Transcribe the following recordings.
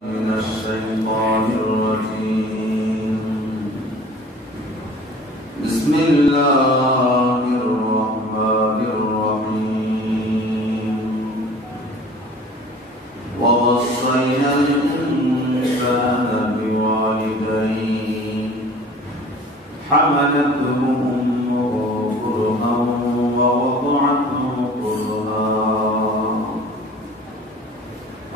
من الشيطان الرجيم. بسم الله الرحمن الرحيم. ووصينا الإنسان بوالديه حملته أمه كرها ووضعته كرها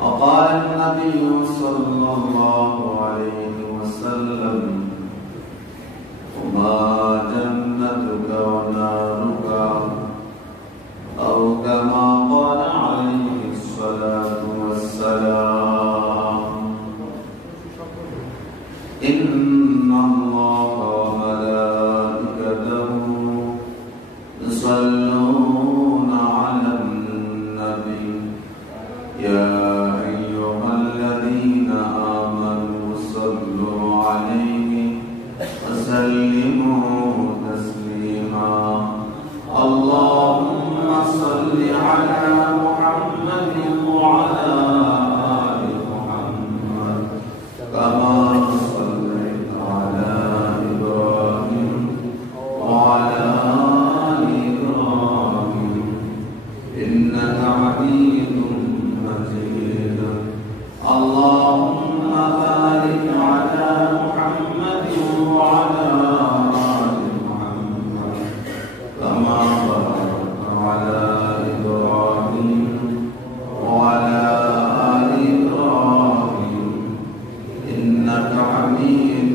وقال النبي صلى الله عليه وسلم وما جنتك ونارك أو كما قال عليه الصلاة والسلام. إن الله وملائكته يصلون على النبي يا أيها الذين آمنوا صلوا عليه وسلموا تسليما. اللهم صل على محمد وعلى آل محمد كما صليت على إبراهيم وعلى آل إبراهيم إنك حميد مجيد. اللهم بارك على محمد وعلى آل محمد كما باركت على إبراهيم وعلى آل إبراهيم إنك حميد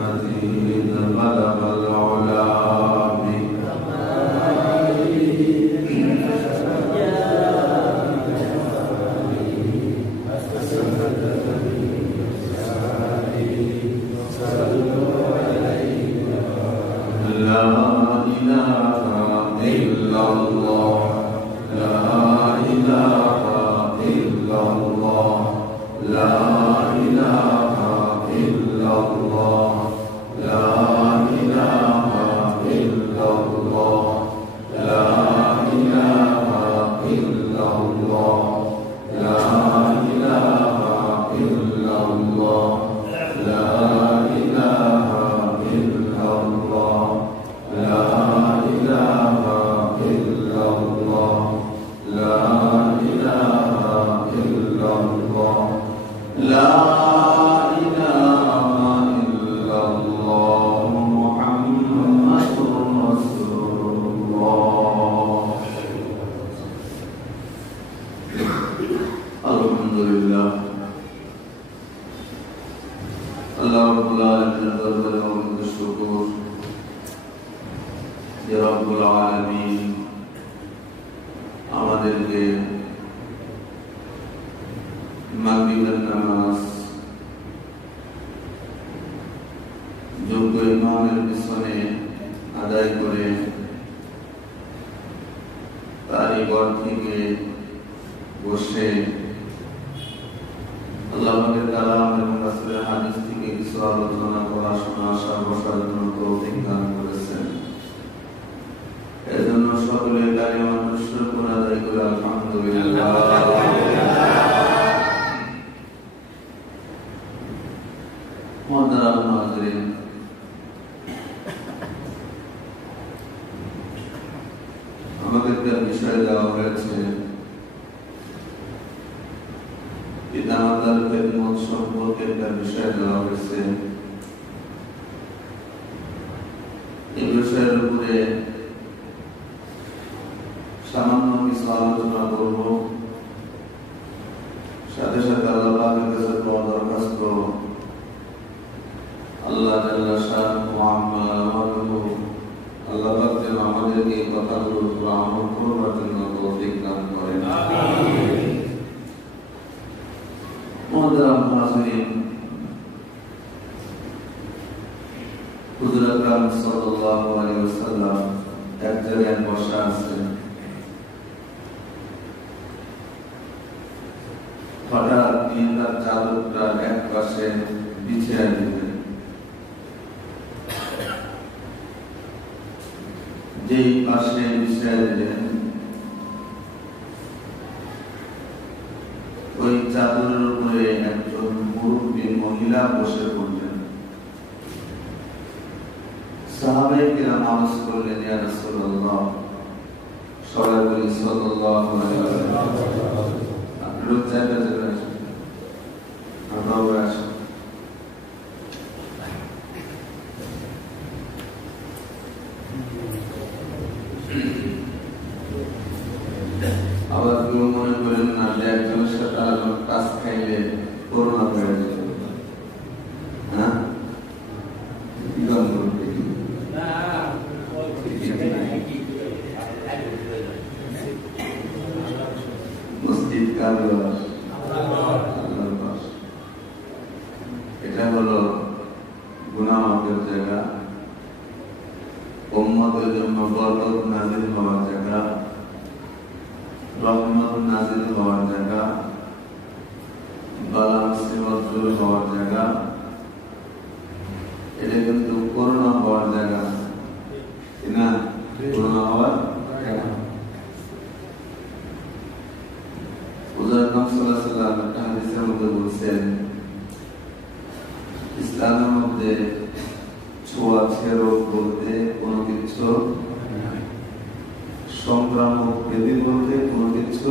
مجيد. بلغ العلا আমাদেরকে মাগরিবের নামাজ যোগ্য ইমামের পিছনে আদায় করে তারই ঘর থেকে বসে আল্লাহর কালাম এবং রাসূলের হাদিস থেকে কিছু আলোচনা করা শোনা বসার জন্য তৌফিক দান করেছেন। এজন্য সকলে কালিমাত শুকর আদায় করে আলহামদুলিল্লাহ। মুহতারাম হাজিরিন, আমাদেরকে বিষয় দেওয়া হয়েছে পিতামাতার খেদমত সম্পর্কে একটা বিষয় দেওয়া হয়েছে। এই বিষয়ের উপরে সামান্য কিছু আলোচনা করব, সাথে সাথে আল্লাহ পাকের কাছে দোয়া দরখাস্ত, আল্লাহ জাল্লা শাআনুহু আল্লাহ পাক যেন আমাদেরকে এই কথাগুলোর উপর আমল করবার জন্য তৌফিক দান করেন। আমিন। মুহতারাম হাজিরিন, হুজুর আকরাম সাল্লাল্লাহু আলাইহি ওয়াসাল্লাম এক জায়গায় বসে আছেন। হঠাৎ তিনি তার চাদরটা এক পাশে বিছিয়ে দিলেন। যেই পাশে বিছিয়ে দিলেন ওই চাদরের উপরে একজন সাহাবায়ে কিরাম আওয়াজ করলেন, ইয়া রাসূলুল্লাহ। সবাই বলি সাল্লাল্লাহু আলাইহি ওয়াসাল্লাম। আপনারা চাইতে যাবেন, আপনারা আসুন। আবার কেউ মনে করেন না যে একজনের সাথে আরেকজন কাজ খাইলে করোনা হয়ে যাবে। হ্যাঁ, কি গন্ধ? মসজিদ কারবার, এটা হলো গুনাহ মাফের জায়গা, উম্মতের জন্য বরকত নাযিল হওয়ার জায়গা, রহমত নাযিল হওয়ার জায়গা, বালা মুসিবত দূর হওয়ার জায়গা। এটা কিন্তু করোনা হওয়ার জায়গা না, করোনা হওয়ার জায়গা। হুজুর সাল্লাল্লাহু আলাইহি ওয়াসাল্লাম একটা হাদিসের মধ্যে বলছেন, ইসলামের মধ্যে ছোঁয়াছে রোগ বলতে কোনো কিছু, সংক্রামক ব্যাধি বলতে কোনো কিছু।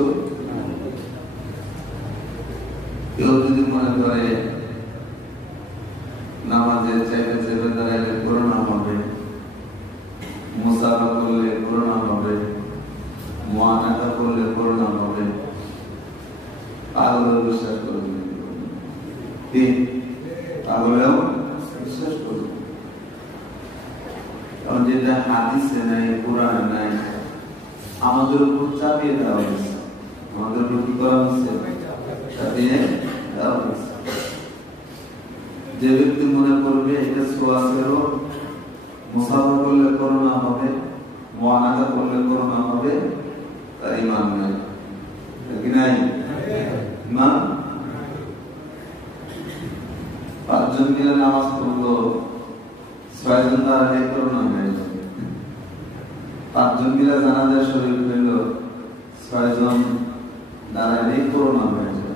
কেউ যদি মনে করে নামাজে চাইতে চাইতে দাঁড়াইলে করোনা হবে, মুসাফা করলে করোনা হবে, মুআনাকা করলে করোনা হবে, পাগলেও বিশ্বাস করবে। পাগলেও বিশ্বাস করবে, কারণ যেটা হাদিসে নাই, কোরআনে নাই, আমাদের উপর চাপিয়ে দেওয়া হয়েছে। আমাদের উপর কি করা হয়েছে? চাপিয়ে দেওয়া হয়েছে। যে ব্যক্তি মনে করবে এটা ছোঁয়াচে রোগ, মুসাফা করলে করোনা হবে, মুআনাকা করলে করোনা হবে, তার ঈমান নাই। কি নাই? ঈমান। পাঁচজন মিলে নামাজ পড়লো, ছয়জন দাঁড়ালে করোনা হয়ে যাবে। পাঁচজন মিলে জানাজা শরীফ হইল, ছয়জন দাঁড়ালে করোনা হয়ে যাবে।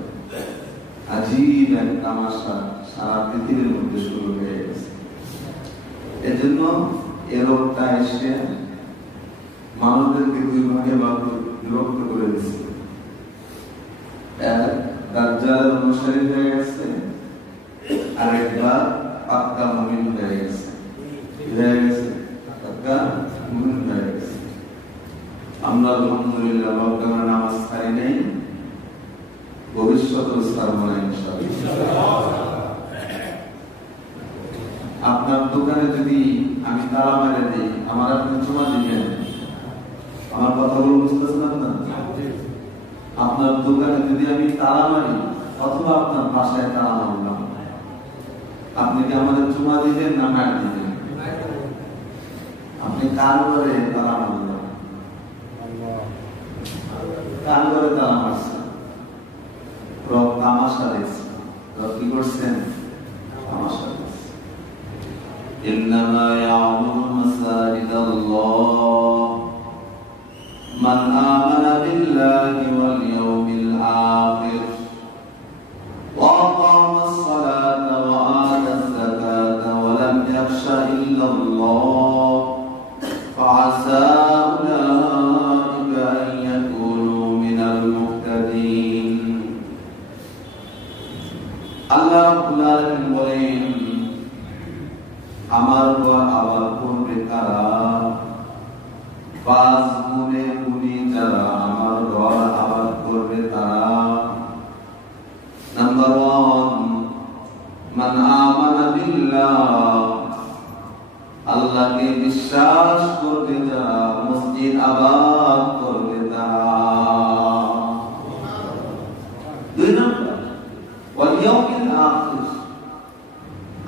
আজীব এক তামাশা সারা পৃথিবীর মধ্যে শুরু হয়ে গেছে। এজন্য এ রোগটা এসে মানুষদেরকে দুই ভাগে বিভক্ত করে দিচ্ছে। এক দাজ্জালের অনুসারী হয়ে গেছে, আর একটা পাক্কা মুমিন হয়ে গেছে। পাক্কা মুমিন হয়ে গেছে। আমরা আলহামদুলিল্লাহ লকডাউনে নামাজ ছাড়ি নাই, ভবিষ্যতেও ছাড়ব না ইনশাআল্লাহ। আপনার দোকানে যদি আমি তালা মেরে দিই, আমার আপনি জমা দিবেন? আমার কথাগুলো বুঝতেছেন আপনার? আপনার দোকানে যদি আমি তালা মারি, অথবা আপনার বাসায় তালা মারলাম, আপনি কি আমাদের জমা দিবেন না মার দিবেন? আপনি কার ঘরে তালা মারলেন? কার ঘরে তালা মারছেন? রব তামাশা দেখছেন। রব কি করছেন? তামাশা দেখছেন। إنما يعمر مساجد الله من آمن بالله واليوم الآخر وأقام الصلاة وآتى الزكاة ولم يخش إلا الله فعسى أولئك أن يكونوا من المهتدين. الله رب العالمين বলেন, আমার ঘর আবার করবে তারা, পাঁচ গুণে গুণী যারা আমার ঘর আবার করবে তারা। নাম্বার 1, মান আমানা বিল্লাহ, আল্লাহকে বিশ্বাস করবে যারা, মসজিদ আবাদ করবে তারা। 2 নম্বর, ওয়াল ইয়াউমিল আখির,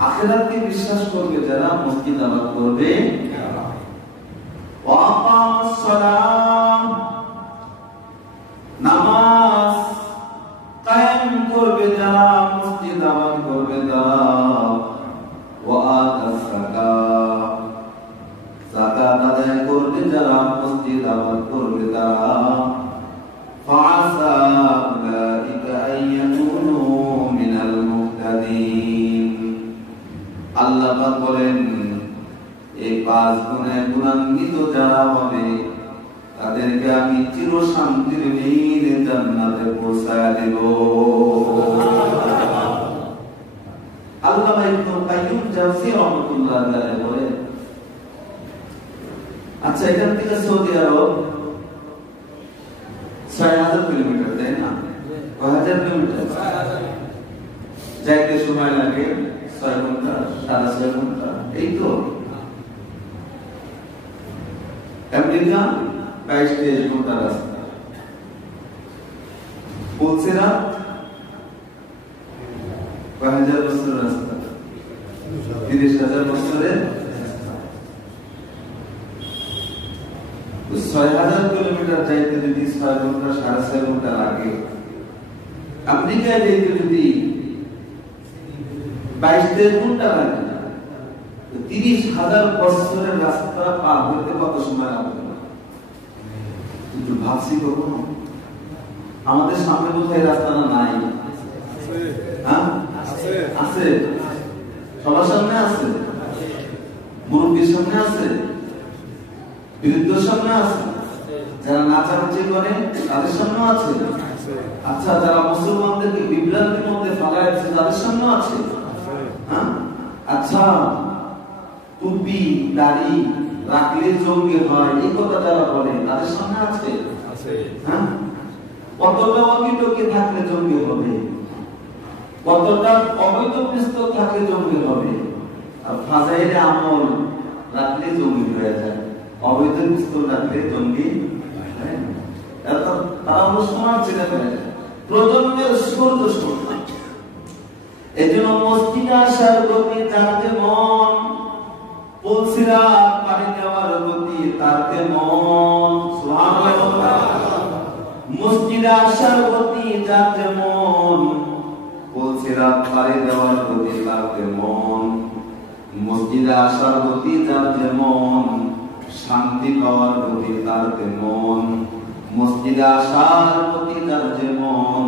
আখিরাতকে বিশ্বাস করবে যারা, মসজিদ আবাদ করবে। ওয়া আকামাস সালাম, নামাজ কায়েম করবে যারা, মসজিদ আবাদ করবে যারা। ওয়া আতাস যাকাত, যাকাত আদায় করবে যারা, মসজিদ আবাদ করবে তারা। ফাআসা উলাইকা আইয়াকুনু মিনাল মুহতাদিন। আল্লাহ পাক বলেন, এই 5 গুণে গুণান্বিত যারা হবে তাদেরকে আমি চির শান্তির নীল জান্নাতে পৌঁছায় দেব। আল্লামা ইবনে কাইয়্যিম জাওযী রাহমাতুল্লাহ আলাইহি বলেন, আচ্ছা এখান থেকে সৌদি আরব ৬০০০ কিলোমিটার, তাই না? কয় হাজার কিলোমিটার? যাইতে সময় লাগে ৬ ঘন্টা, ৬.৫ ঘন্টা, এই তো। আমেরিকা ২২-২৩ ঘন্টা রাস্তা। পুলসেরা কয় হাজার বছরের রাস্তা? ৩০,০০০ বছরের। ৬০০০ কিলোমিটার যাইতে যদি ৬ ঘন্টা ৬.৫ ঘন্টা লাগে, আমেরিকায় যাইতে যদি ২২-২৩ ঘন্টা লাগে, ৩০,০০০ বছরের রাস্তা পার হইতে কত সময় লাগবে? কিন্তু ভাবছি কখনো আমাদের সামনে কোথায় রাস্তাটা নাই? আছে, সবার সামনে আছে, মুরব্বীর সামনে আছে, বিরুদ্ধের সামনে আছে, যারা নাচানাচি করে তাদের সামনে আছে, আচ্ছা যারা মুসলমানদেরকে বিভ্রান্তির মধ্যে ফেলাচ্ছে তাদের সামনে আছে, আচ্ছা টুপি দাড়ি রাখলে জঙ্গি হয় এই কথা যারা বলে তাদের সামনে আছে, কতটা অকিটকি থাকলে জঙ্গি হবে, কতটা অবৈধ পিস্তল থাকলে জঙ্গি হবে, আর ফাজাইলে আমল রাখলে জঙ্গি হয়ে যায়, অবৈধ পিস্তল রাখলে জঙ্গি হয় না। তারা মুসলমান ছেলে হয়ে যায়, প্রজন্মের সূর্য সন্তান। এই জন্য মসজিদে আসার গতি তার মন, পুলসিরা পানি দেওয়ার গতি তার মন, সুবহানাল্লাহ। মসজিদে আসার গতি যার মন, পুলসিরা পানি দেওয়ার গতি তার মন। মসজিদে আসার গতি যার মন, শান্তি পাওয়ার গতি তার মন। মসজিদে আসার গতি যার মন,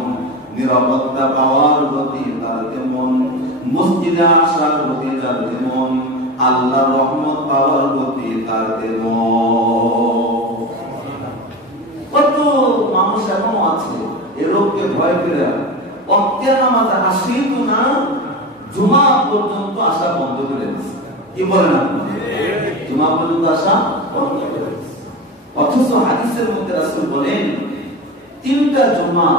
নিরাপত্তা পাওয়ার গতি তার মন। মসজিদে আসার গতি যার মন, আল্লাহর রহমত পাওয়ার গতি তার মন। কত মানুষ এখনো আছে এই রোগকে ভয় করে ওয়াক্তের নামাজে আসেই তো না, জুমা পর্যন্ত আসা বন্ধ করে দিচ্ছে। কি বলেন আপনি? জুমা পর্যন্ত আসা বন্ধ করে দিচ্ছে। অথচ হাদিসের মধ্যে রাসূল বলেন 3টা জুমা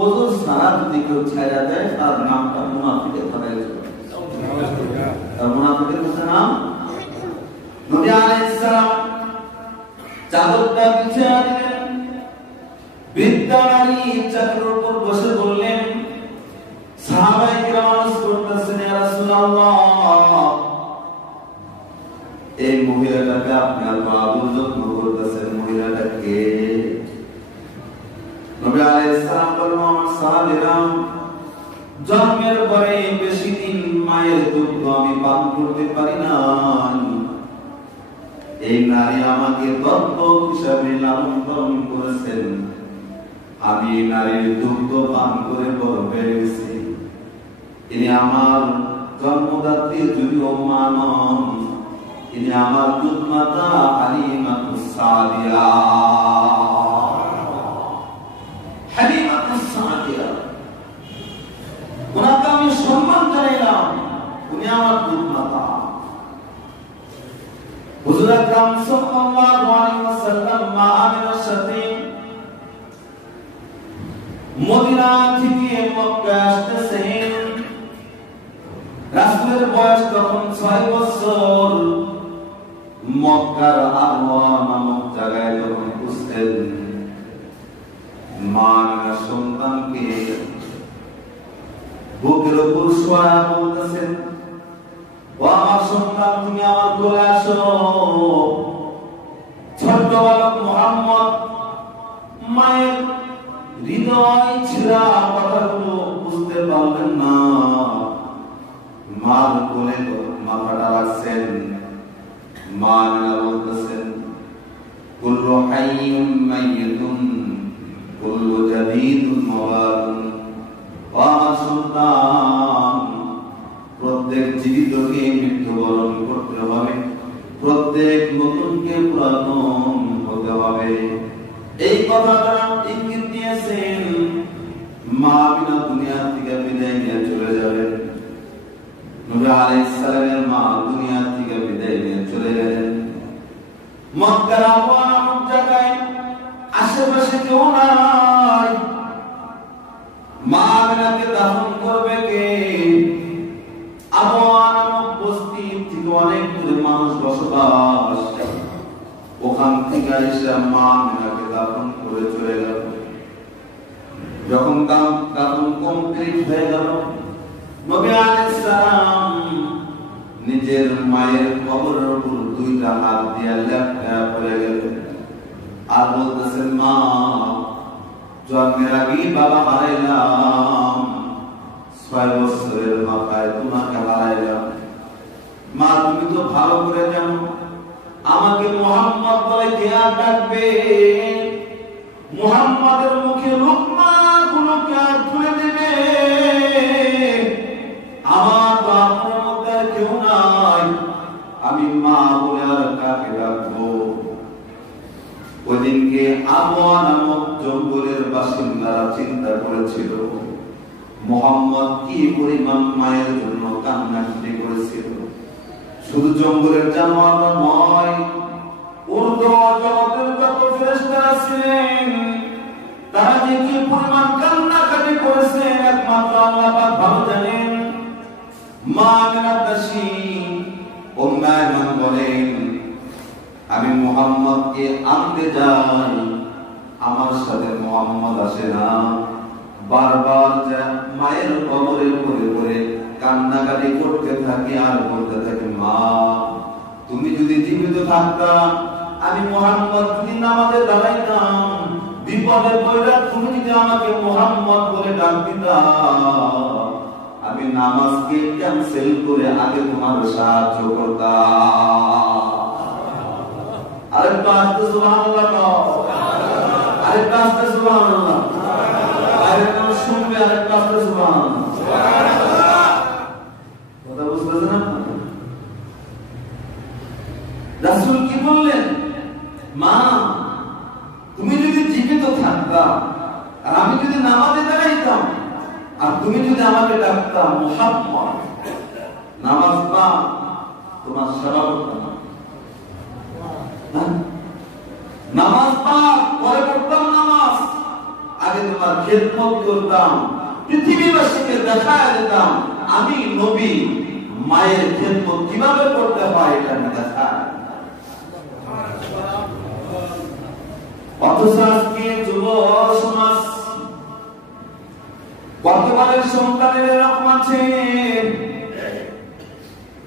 ওযুর ছাড়া যদি কেউ ছেড়ে দেয় তার নামটা মুনাফিকের খাতায় চলে যাবে। তার মুনাফিকের নাম। নবী আলাইহিস সালাম চাদরটা বিছিয়ে দিলেন, বৃদ্ধা নারী চাদরের উপর বসে বললেন, সাহাবায়ে কিরাম আরজ করতেছেন, ইয়া রাসূলুল্লাহ এই মহিলাটাকে আপনার বাবু যত্ন করতেছেন, মহিলাটা কে? নবী আলাইহিস সালাম বললেন, আমার সাহাবীরা জন্মের পরে বেশি দিন মায়ের দুধ আমি পান করতে পারি না, এই নারী আমাকে দত্তক হিসাবে লালন পালন করেছেন, আমি নারীর দুধ পান করে বড় হয়ে গেছি। ইনি আমার জন্মদাত্রী যদিও মা নন, ইনি আমার দুধ মাতা হালিমাতুস সাদিয়া। হালিমাতুস সাদিয়া ওনাকে আমি সম্মান জানাইলাম, উনি আমার দুধ মাতা। হুজুর আকরাম সাল্লাল্লাহু আলাইহি ওয়াসাল্লাম মা আমিনার সাথে মদিনা থেকে মক্কা আসতেছেন। রাসূলের বয়স তখন 6 বছর। মক্কার আবওয়া নামক জায়গায় যখন পৌঁছলেন, মা আমিনা সন্তানকে বুকের উপর শোয়া বলতেছেন, ও আমার সন্তান তুমি আমার কোলে আসো। ছোট্ট বালক মুহাম্মদ মায়ের হৃদয় ছিঁড়া কথাগুলো বুঝতে পারলেন না, মার কোলে মাথাটা রাখছেন। মা বলতেছেন, কুল্লু হাইয়ুম মাইয়িতুন কুল্লু জাদীদুন মাওলাদুন। আমার সন্তান প্রত্যেক জীবিতকে মৃত্যুবরণ করতে হবে, প্রত্যেক কথা তারা ইঙ্গিত দিয়েছেন মা বিনা দুনিয়া থেকে বিদায় নিয়ে চলে যাবেন। নবী আলাইহিস সালামের মা দুনিয়া থেকে বিদায় নিয়ে চলে গেলেন। মক্কার আবহাওয়া নামক জায়গায় আশেপাশে কেউ নাই। মা আমিনাকে দাফন করবে কে? আবহাওয়া নামক বস্তি থেকে অনেক দূরে মানুষ বসবাস, ওখান থেকে এসে মা আমিনাকে দাফন করে চলে গেল। যখন দাফন কমপ্লিট হয়ে গেল, নবী আলাইহিস সালাম নিজের মায়ের কবরের উপর দুইটা হাত দিয়ে লেপ্টে পড়ে গেলেন আর বলতেছেন, মা জন্মের আগেই বাবা হারাইলাম, 6 বছরের মাথায় তোমাকে হারাইলাম। মা তুমি তো ভালো করে জানো আমাকে মুহাম্মদ বলে কে ডাকবে? মুহাম্মাদের মুখে লুকমা গুলোকে তুলে দেবে। আমার তো আপনার মধ্যে কেউ নাই, আমি মা বলে আর কাকে ডাকবো? ওইদিনকে আবওয়া নামক জঙ্গলের বাসিন্দারা চিন্তা করেছিল মুহাম্মদ কি পরিমাণ মায়ের জন্য কান্নাকাটি করেছিল। শুধু জঙ্গলের জানোয়াররা নয়, উর্দু জগতের যত ফেরেশতারা ছিলেন তারা যে কি পরিমাণ কান্নাকাটি করেছে একমাত্র আল্লাহ পাক ভালো জানেন। মা আমিনা দাসী উম্মে আইমান বলেন, আমি মুহাম্মদকে আনতে যাই, আমার সাথে মুহাম্মদ আসে না। বারবার যা মায়ের কবরে পড়ে পড়ে কান্নাকাটি করতে থাকি আর বলতে থাকি, মা তুমি যদি জীবিত থাকতা, আমি মুহাম্মদ যদি নামাজে দাঁড়াইতাম, বিপদে পড়লে তুমি যদি আমাকে মুহাম্মদ বলে ডাক দিতা, আমি নামাজকে ক্যান্সেল করে আগে তোমার সাহায্য করতাম। আরেকটা আস্তে সুবহানাল্লাহ, আরেকটা আস্তে সুবহানাল্লাহ, আরেকটা শুনবে, আরেকটা আস্তে সুবহানাল্লাহ। কথা বুঝতেছেন আপনারা? রাসূল কি বললেন? মা তুমি যদি জীবিত থাকতা আর আমি যদি নামাজে দাঁড়াইতাম আর তুমি যদি আমাকে ডাকতা মুহাম্মদ, নামাজ পা তোমার সেবা করতাম, নামাজ পা পরে পড়তাম, নামাজ আগে তোমার খেদমত করতাম, পৃথিবীবাসীকে দেখায় দিতাম আমি নবী মায়ের খেদমত কিভাবে করতে হয় এটা আমি দেখাই। অথচ আজকে যুব সমাজ বর্তমানের সন্তানের এরকম আছে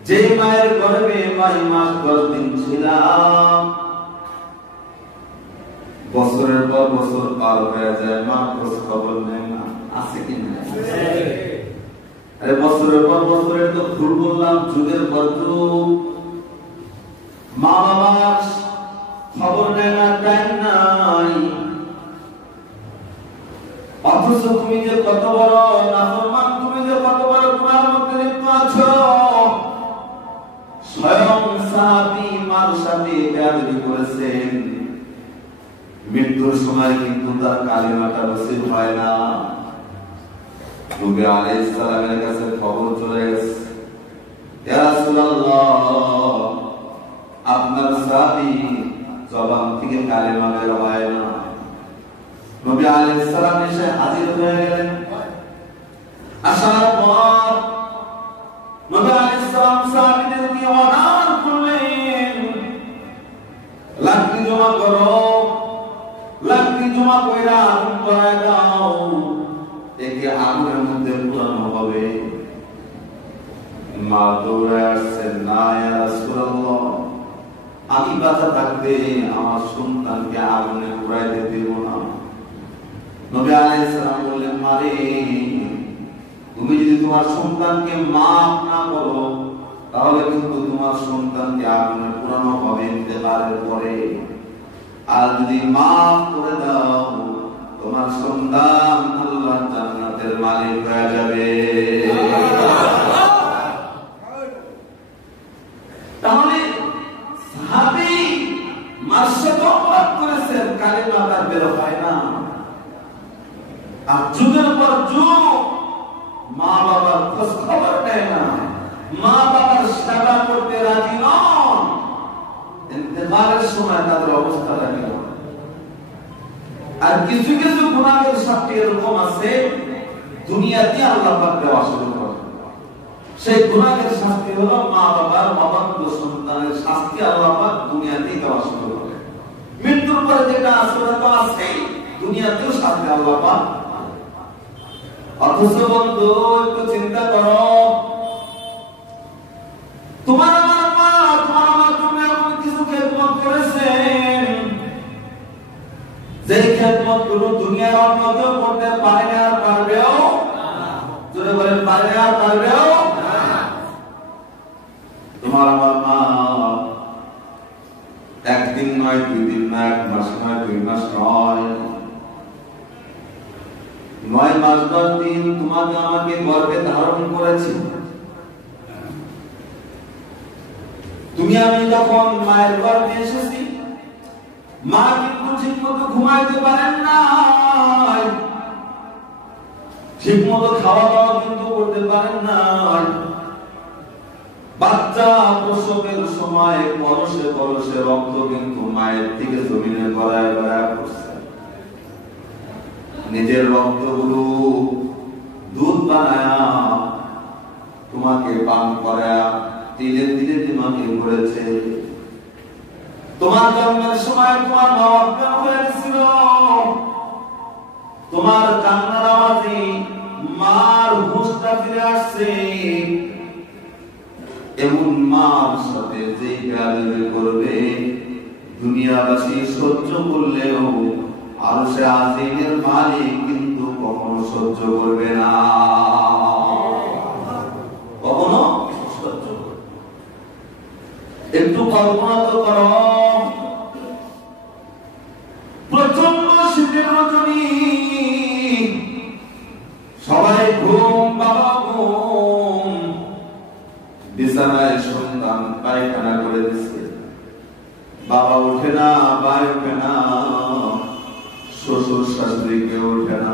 যে মায়ের গর্ভে 9 মাস 10 দিন ছিলাম, বছরের পর বছর পার হয়ে যায়, মা খোঁজ খবর নেয় না, আছে কি না? আরে বছরের পর বছরের তো ভুল বললাম, যুগের পর যুগ মা বাবার খবর নেয় না, টাইম নাই। অথচ তুমি যে কত বড় নাফরমান, তুমি যে কত বড় গুনাহের মধ্যে লিপ্ত আছো। স্বয়ং সাহাবী মার সাথে বেয়াদবি করেছেন, মৃত্যুর সময় কিন্তু তার কালিমাটা নসিব হয় না। নবী আলাইহিস সালামের কাছে খবর চলে গেছে, ইয়া রাসূলুল্লাহ আপনার সাহাবী জবান থেকে কালিমা বের হয় না। নবী আলাইহিস সালাম এসে হাজির হয়ে গেলেন। আসার পর নবী আলাইহিস সালাম সাহাবীদেরকে অর্ডার করলেন, লাকড়ি জমা করো, লাকড়ি জমা কইরা আগুন ধরায় দাও, একে আগুনের মধ্যে পুরানো হবে। মা দৌড়ে আসছেন, না ইয়া রাসূলুল্লাহ আমি বাঁচা থাকতে আমার সন্তানকে আগুনে পুড়াইতে দেব না। নবী আলাইহিস সালাম বললেন, মারে তুমি যদি তোমার সন্তানকে মাফ না করো তাহলে কিন্তু তোমার সন্তানকে আগুনে পুরানো হবে ইন্তেকালের পরে, আর যদি মাফ করে দাও তোমার সন্তান আল্লাহর জান্নাতের মালিক হয়ে যাবে। তাহলে সাহাবী মার সাথে অপরাধ করেছেন, কালিমা তার বের হয় না। বাবার খোঁজ খবর নেয় না, মা বাবার সেবা করতে রাজি নন, ইন্তেকালের সময় তাদের অবস্থাটা কি? আর কিছু কিছু গুনাহের শাস্তি এরকম আছে দুনিয়াতে আল্লাহ পাক দেওয়া শুরু করে। সেই গুনাহের শাস্তি হলো মা বাবার অবাধ্য সন্তানের শাস্তি আল্লাহ পাক দুনিয়াতেই দেওয়া শুরু করে। মৃত্যুর পরে যেটা আসলে তো আছে, দুনিয়াতেও শাস্তি আল্লাহ পাক। অথচ বন্ধু একটু চিন্তা করো, তোমার আমার মা তোমার আমার জন্য এমন কিছু খেদমত করেছেন যে খেদমত গুলো দুনিয়ার অন্য কেউ করতে পারে না আর পারবেও না। জোরে বলেন পারে না আর পারবেও না। তোমার আমার মা একদিন নয়, 2 দিন নয়, 1 মাস নয়, 2 মাস নয়, 9 মাস 10 দিন তোমাকে আমাকে গর্ভে ধারণ করেছে। তুমি আমি যখন মায়ের গর্ভে এসেছি, মা কিন্তু ঠিক মতো ঘুমাইতে পারেন না, ঠিক মতো খাওয়া দাওয়া কিন্তু করতে পারেন না। বাচ্চা প্রসবের সময় পরশে পরশে রক্ত কিন্তু মায়ের থেকে জমিনে গড়ায় গড়ায় পড়ছে। নিজের রক্তগুলো দুধ বানায়া তোমাকে পান করায়া তিলে তিলে তোমাকে করেছে। তোমার জন্মের সময় তোমার মা অজ্ঞান হয়ে গেছিল, তোমার কান্নার আওয়াজে মার হুঁশটা ফিরে আসছে। এমন মার সাথে যে বেয়াদবি করবে দুনিয়াবাসী সহ্য করলেও আরশে আজিমের মালিক কিন্তু কখনো সহ্য করবে না, কখনো সহ্য করবে। একটু কল্পনা তো করো, প্রচন্ড শীতের রজনী, সবাই ঘুম, বাবা ঘুম, বিছানায় সন্তান পায়খানা করে দিচ্ছে, বাবা ওঠে না, ভাই ওঠে না, শ্বশুর শাশুড়ি কেউ ওঠে না।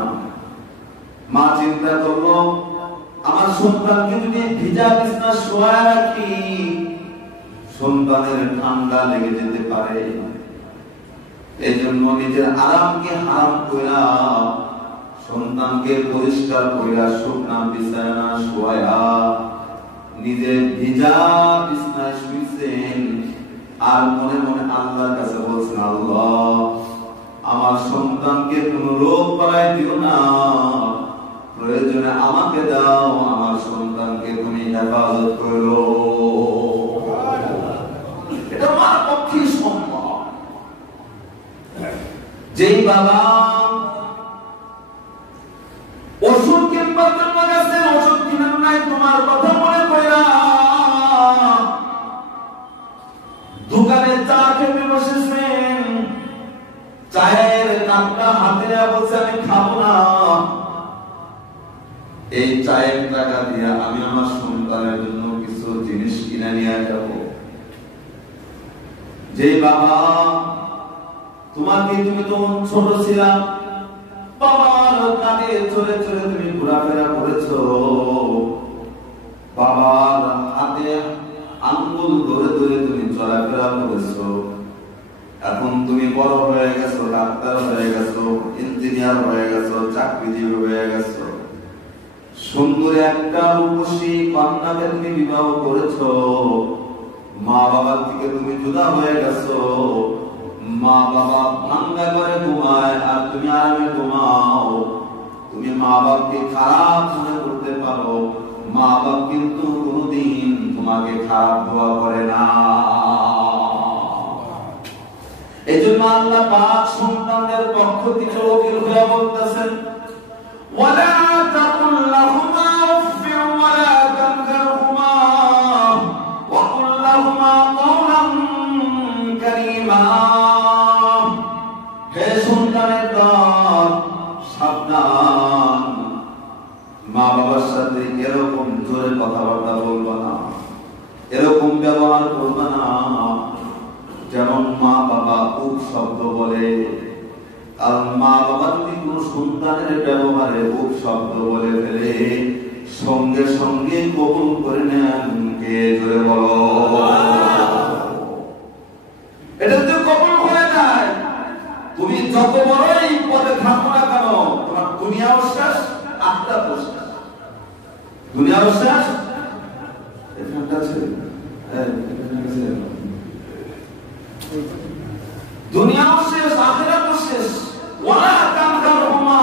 মা চিন্তা করলো, আমার সন্তানকে যদি ভিজা বিছানা শোয়ায় রাখি সন্তানের ঠান্ডা লেগে যেতে পারে, এই জন্য নিজের আরামকে হারাম কইরা সন্তানকে পরিষ্কার কইরা শুকনা বিছানা শোয়া নিজে ভিজা বিছানায় শুইছেন। আর মনে মনে আল্লাহর কাছে বলছেন, আল্লাহ আমার সন্তানকে কোন রোগ বালাই দিও না, প্রয়োজনে আমাকে দাও, আমার সন্তানকে তুমি হেফাজত করো। এটা আমার পক্ষে সম্ভব। যেই বাবা ওষুধ কিনবার জন্য গেছেন, ওষুধ কিনেন নাই, তোমার কথা মনে কইরা দোকানে চা খেতে বসেছেন, চায়ের কাপটা হাতে বলছে আমি খাবো না, এই চায়ের টাকা দিয়ে আমি আমার সন্তানের জন্য কিছু জিনিস কিনে নিয়ে যাব। যে বাবা তোমাকে, তুমি তো ছোট ছিলা, বাবার কাঁধে চলে চলে তুমি ঘোরাফেরা করেছো, বাবার হাতে আঙ্গুল ধরে ধরে তুমি চলাফেরা করেছো, এখন তুমি বড় হয়ে গেছো, ডাক্তার হয়ে গেছো, ইঞ্জিনিয়ার হয়ে গেছো, চাকরিজীবী হয়ে গেছো, সুন্দর একটা রূপসী কন্যাকে তুমি বিবাহ করেছো, মা বাবার থেকে তুমি জুদা হয়ে গেছো, মা বাবা ভাঙ্গা করে ঘুমায় আর তুমি আরামে ঘুমাও। তুমি মা বাপকে খারাপ মনে করতে পারো, মা বাপ কিন্তু কোনদিন তোমাকে খারাপ দোয়া করে না। এই জন্য আল্লাহ পাক সন্তানদের পক্ষ থেকে ওকিল হয়ে বলতেছেন, ওয়ালা তাকুল লাহুমা উফফিন ওয়ালা তানহারহুমা ওয়া কুল লাহুমা কাওলান কারীমা। হে সন্তানের দল, সাবধান, মা বাবার সাথে এরকম জোরে কথাবার্তা বলবা না, এরকম ব্যবহার করবা না যেমন মা বাবা উপ শব্দ বলে। কারণ মা বাবা যদি কোন সন্তানের ব্যবহারে উপ শব্দ বলে ফেলে, সঙ্গে সঙ্গে কবুল করে নেন কে জোরে বলো। এটা যদি কবুল হয়ে যায়, তুমি যত বড়ই পদে থাকো না কেন, তোমার দুনিয়াও শেষ, আখিরাতও শেষ। দুনিয়াও শেষ, এখানটা আছে, দুনিয়াও শেষ, আখিরাতও শেষ। ওয়ালা তানহারহুমা,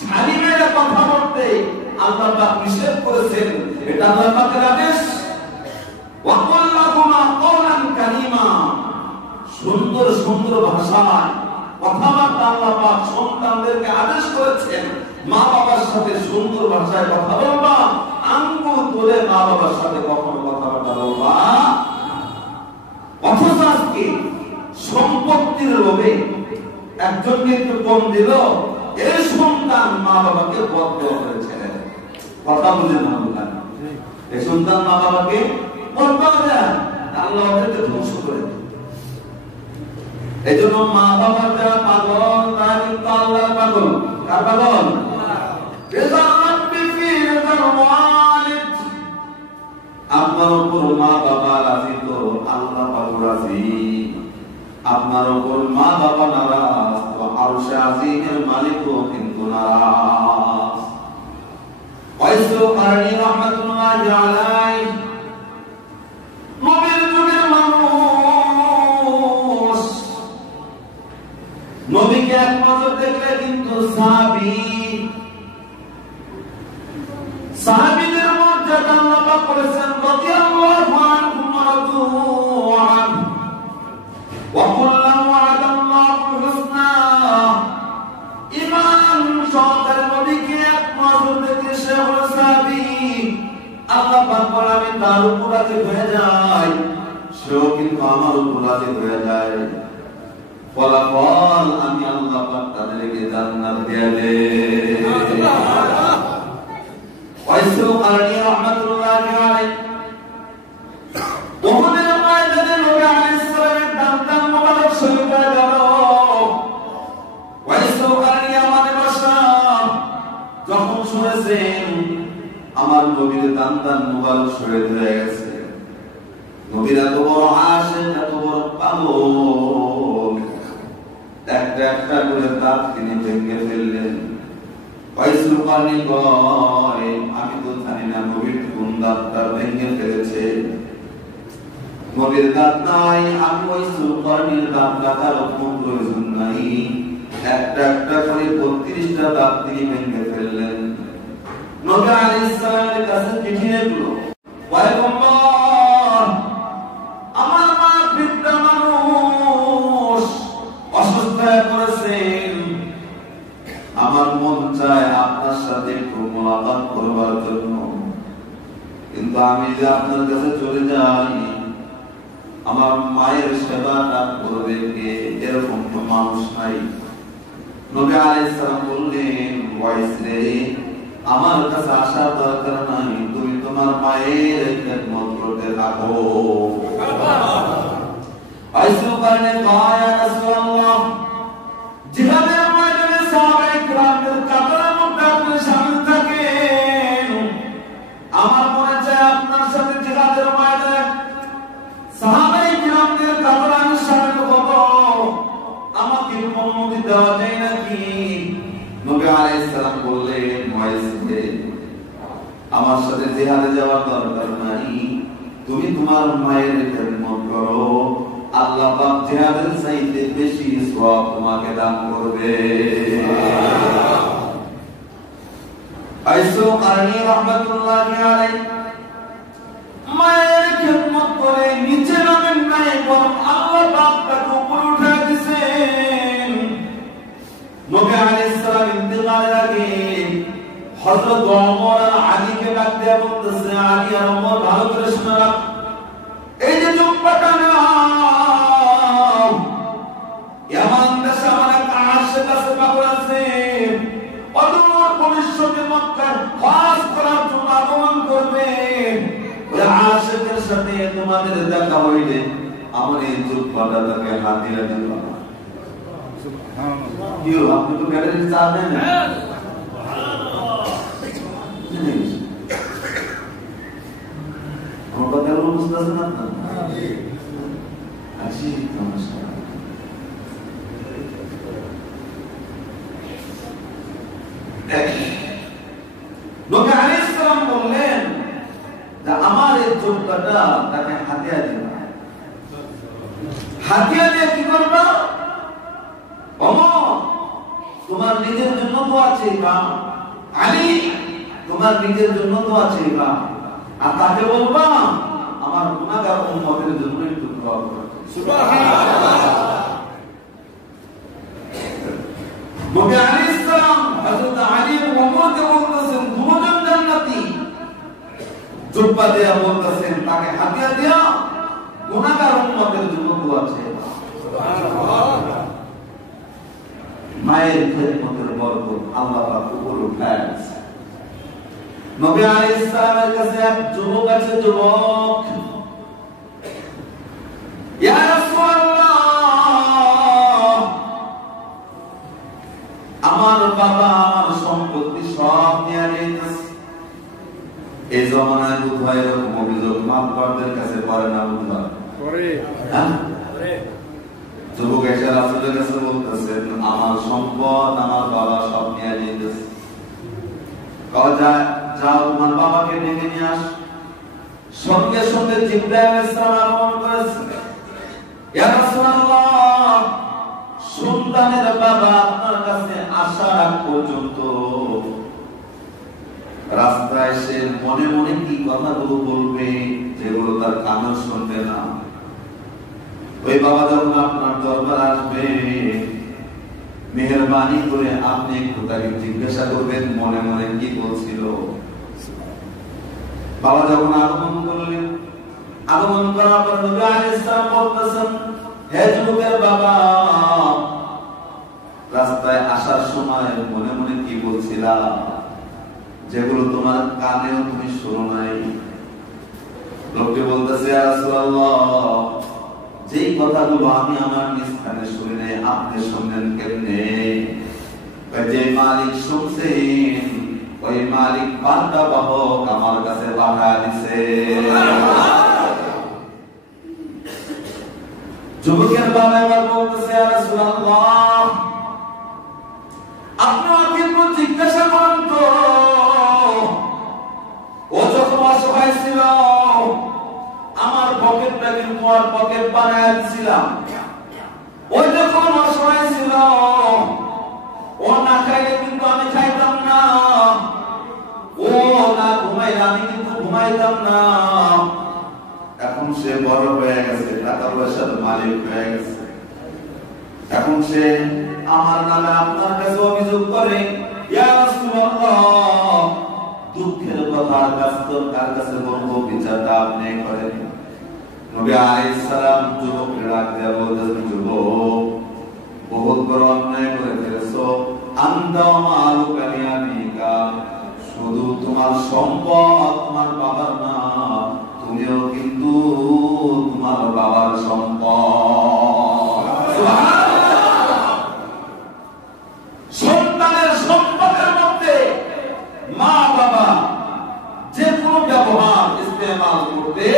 ঝালি মেরে কথা বলতে আল্লাহ পাক নিষেধ করেছেন, এটা আল্লাহ পাকের আদেশ। ওয়া কুল লাহুমা কওলান কারীমা, সুন্দর সুন্দর ভাষায় কথাবার্তা আল্লাহ পাক সন্তানদেরকে আদেশ করেছেন, মা বাবার সাথে সুন্দর ভাষায় কথা বলবা, আঙ্গুল তুলে মা বাবার সাথে কখনো কথাবার্তা বলবা। অথচ আজকে সম্পত্তির লোভে একজনকে একটু কম দিল, এই সন্তান মা বাবাকে বদদোয়া করেছে। কথা বুঝে না বললাম, এই সন্তান মা বাবাকে বদদোয়া দেয়, আল্লাহ ওদেরকে ধ্বংস করে দেয়। এই জন্য মা বাবা যারা পাগল, তারা কিন্তু আল্লাহর পাগল। কার পাগল? আপনার উপর মা বাবা রাজি তো আল্লাহ পাক রাজি, আপনার উপর মা বাবা নারাজ তো আরশে আজিমের মালিকও কিন্তু নারাজ। ওয়াইসু কারণী রাহমাতুল্লাহি আলাইহি নবীর যুগের মানুষ, নবীকে এক নজর দেখলে কিন্তু সাহাবীদের মর্যাদা আল্লাহ পাক করেছেন রাদিয়াল্লাহু আনহুম ওয়া রাদু আনহু ওয়া কুল্লান ওয়া'দাল্লাহু হুসনা। ঈমান সহকারে নবীকে এক নজর দেখলে সে হলো সাহাবী, আল্লাহ পাক বলেন আমি তার উপর রাজি হয়ে যাই, সেও কিন্তু আমার উপর রাজি হয়ে যায়। ফলাফল আমি আল্লাহ পাক তাদেরকে জান্নাত দিয়ে দেই। ওয়াইসু কারণী রাহমাতুল্লাহি আলাইহি ওহদের ময়দানে নবী আলাইহিস সালামের দান মোবারক শরীফ হয়ে গেল। ওয়াইসু কারণী আমার বাসা যখন শুনেছেন আমার নবীর দান মোবারক শরীফ হয়ে গেছে, নবীর এত বড় আশিক, এত বড় পাগল, একটা একটা করে দাঁত তিনি ভেঙে ফেললেন। ওয়াইসুল কারণী কয় আমি তো জানি না নবীর কোন দাঁতটা ভেঙে ফেলেছে, নবীর দাঁত নাই, আমি ওয়াইসুল কারণীর দাঁত কাটার কোনো প্রয়োজন নাই। একটা একটা করে 32টা দাঁত তিনি ভেঙে ফেললেন। নবী আলাইহিস সালামের কাছে চিঠি এলো, পয়গম্বর আমার মা বৃদ্ধ মানুষ অসুস্থ হয়ে পড়েছেন, আমার মন চায় আপনার সাথে একটু মোলাকাত করবার জন্য, কিন্তু আমি যে আপনার কাছে চলে যাই আমার মায়ের সেবাটা করবে কে? এরকম তো মানুষ নাই। নবী আলাইহিস সালাম বললেন ওয়াইস রে, আমার কাছে আসার দরকার নাই, তুমি তোমার মায়ের খেদমত করতে থাকো। আইসু কারণে কয় ইয়া রাসূলুল্লাহ, জিহাদের ময়দানে সাহাবায়ে কিরামদের কাতারের মধ্যে আপনি শামিল থাকেন, আমার মনে চায় আপনার সাথে জিহাদের ময়দানে সাহাবায়ে কিরামদের কাতারে আমি শামিল হব, আমাকে অনুমতি দেওয়া যায় নাকি? নবী আলাইহিস সালাম বললেন ওয়াইসে, আমার সাথে জিহাদে যাওয়ার দরকার নাই, তুমি তোমার মায়ের খেদমত করো, আল্লাহ পাক জিহাদের চাইতে বেশি সওয়াব তোমাকে দান করবে। আইসু কারণী রাহমাতুল্লাহি আলাইহি মায়ের খেদমত করে নিচে নামেন নাই, বরং আল্লাহ পাক তাকে উপরে উঠিয়ে দিয়েছেন। নবী আলাইহিস সালাম ইন্তেকালের আগে হযরত ওমর আর আলীকে ডাক দিয়ে বলতেছে, আলী আর ওমর ভালো করে শুনে রাখ, এই যে জুব্বাটা নাও, ইয়ামান দেশে আমার এক আশিক আছে, পাগল আছে, অদূর ভবিষ্যতে মক্কায় হজ করার জন্য আগমন করবে, ওই আশিকের সাথে তোমাদের দেখা হইলে আমার এই জুব্বাটা তাকে হাতিয়ে দিবা। আপনি তো ব্যাটারি চাপ দেন না, বুঝতেছে না আসি নমস্কার নবী আলাইহিস সালাম বললেন যে আমার এই জুব্বাটা তাকে হাতিয়া দিও হাতিয়া দিয়ে কি করবা ওমর তোমার নিজের জন্য দোয়া চাইবা আলী তোমার নিজের জন্য দোয়া চাইবা আর তাকে বলবা আমার গুনাহগার উম্মতের জন্য একটু দোয়া করো সুবহানাল্লাহ নবী আলাইহিস সালাম হযরত আলী ও ওমরকে বলতেছেন দুজন জান্নাতি জুব্বা দেয়া বলতেছেন তাকে হাতিয়া দেয়া গুনাহগার উম্মতের জন্য দোয়া চাইবা সুবহানাল্লাহ মায়ের খেদমতের বরকত আল্লাহ পাক উপর উঠায় আছে নবী আলাইহিস সালামের কাছে এক যুবক আছে যুবক ইয়া রাসূলুল্লাহ আমার বাবা আমার সম্পত্তি সব নিয়ে গেছে এই জমানায় বুঝায় এরকম অভিযোগ মাতবরদের কাছে পড়ে না বুঝায় পড়ে পড়ে যুবক এসে রাসূলের কাছে বলতেছেন আমার সম্পদ আমার বাবা সব নিয়ে গেছে যাও তোমার বাবাকে ডেকে নিয়ে আস সঙ্গে সঙ্গে জিবরাইল আলাইহিস সালাম আগমন করেছে ইয়া রাসূলুল্লাহ সন্তানের বাবা আপনার কাছে আসার আগ পর্যন্ত রাস্তায় সে মনে মনে কি কথাগুলো বলবে যেগুলো তার কানে শুনবে না ওই বাবা যখন আপনার দরবার আসবে মেহেরবানি করে আপনি একটু তাকে জিজ্ঞাসা করবেন মনে মনে কি বলছিল বাবা যখন আগমন করলেন আগমন করার পর নবী আলাইহিস সালাম বলতেছেন হে যুবকের বাবা রাস্তায় আসার সময় মনে মনে কি বলছিলা যেগুলো তোমার কানেও তুমি শোনো নাই লোকটি বলতেছে ইয়া রাসূলুল্লাহ যেই কথাগুলো আমি আমার নিজ কানে শুনি নাই আপনি শুনলেন কেমনে যে মালিক শুনছেন ওই মালিক বার্তা বাহক আমার কাছে পাঠিয়ে দিয়েছে যুবকের বাবা এবার বলতেছে ইয়া রাসূলুল্লাহ আপনি একটু জিজ্ঞাসা করুন তো ও যখন অসহায় ছিল আমার পকেটটা কিন্তু আর পকেট বানায় দিছিলাম ওই যখন অসহায় ছিল ও না খাইলে কিন্তু আমি খাইতাম না ও না ঘুমাইলে আমি কিন্তু ঘুমাইতাম না এখন সে বড় হয়ে গেছে টাকা পয়সার মালিক হয়ে গেছে এখন সে আমার নামে আপনার কাছে অভিযোগ করে ইয়া রাসূলুল্লাহ দুঃখের কথা কার কাছে বলবো বিচারটা আপনি করেন নবী আলাইহিস সালাম যুবককে ডাক দিয়ে বলতেন যুবক বহুত বড় অন্যায় করে ফেলেছো আনতা মালুকা লিয়াবিকা শুধু তোমার সম্পদ তোমার বাবার না তুমিও কিন্তু তোমার বাবার সম্পদ সুবহানাল্লাহ সন্তানের সম্পদের মধ্যে মা বাবা যে কোনো ব্যবহার ইস্তেমাল করতে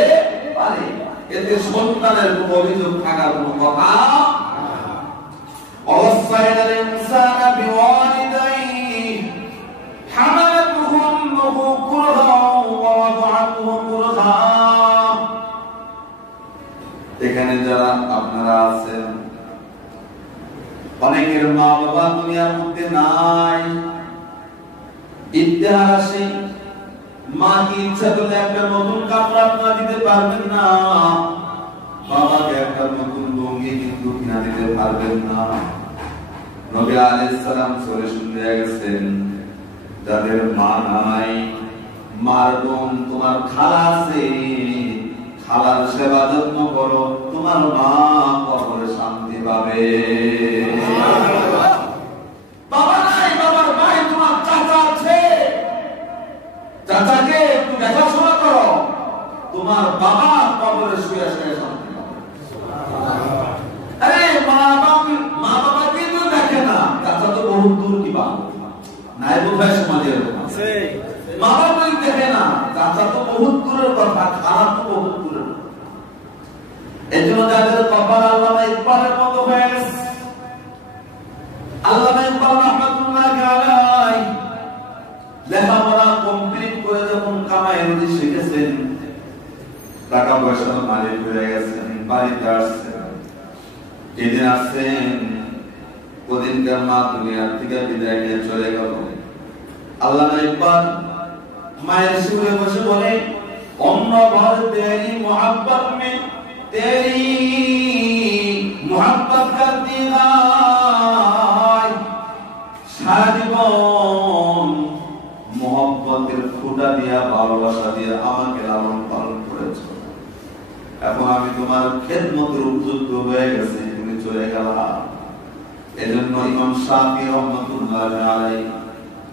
পারে এতে সন্তানের কোনো অভিযোগ থাকার কোনো কথা অবসাইনা ইনসানা বিওয়ালিদাইহি হামালাতুহু উম্মুহু কুরহা ওয়া ওয়াদাআতুহু কুরহা এখানে যারা আপনারা আছেন অনেকের মা বাবা দুনিয়ার মধ্যে নাই ইতিহাস আসে মা কি ইচ্ছা করলে একটা নতুন কাপড় আপনারা দিতে পারবেন না বাবাকে একটা নতুন লুঙ্গি কিন্তু কিনা দিতে পারবেন না নবী আলাইহিস সালাম সরে শুনে গেছেন যাদের মা নাই মার বোন তোমার খালা আছে খালার সেবা যত্ন করো তোমার মা কবরে শান্তি পাবে বাবা নাই বাবার ভাই তোমার চাচা আছে চাচাকে একটু দেখাশোনা করো তোমার বাবা কবরে শুয়ে শুয়ে শান্তি পাবে আরে মা বাবা কিন্তু দেখে না চাচা তো বহুত দূর কি বা নাই বোধহয় সমাজে মা বাবা দেখে না চাচা তো বহুত দূরের কথা খালা তো বহুত দূরের কথা এজন্য যাদের কপাল আল্লামা ইকবালের মতো হয়ে গেছে, আল্লামা ইকবাল রাহমাতুল্লাহি আলাইহি লেখাপড়া কমপ্লিট করে যখন কামাই রুজি শিখেছেন, টাকা পয়সার মালিক হয়ে গেছেন, বাড়িতে আসছেন, যেদিন আসছেন ওদিনকার মা দুনিয়ার থেকে বিদায় নিয়ে চলে গেল। আল্লামা ইকবাল মায়ের শিউরে বসে বলে, অন্য ভর তেরি মোহাব্বত মে তেরি মোহাব্বত করতি গায়, সারা জীবন মোহাব্বতের ফুটা দিয়া ভালোবাসা দিয়ে আমাকে লালন পালন করেছ, এখন আমি তোমার খেদমতের উপযুক্ত হয়ে গেছি, তুমি চলে গেলা। এজন্য ইমাম শাফি রাহমাতুল্লাহি আলাইহি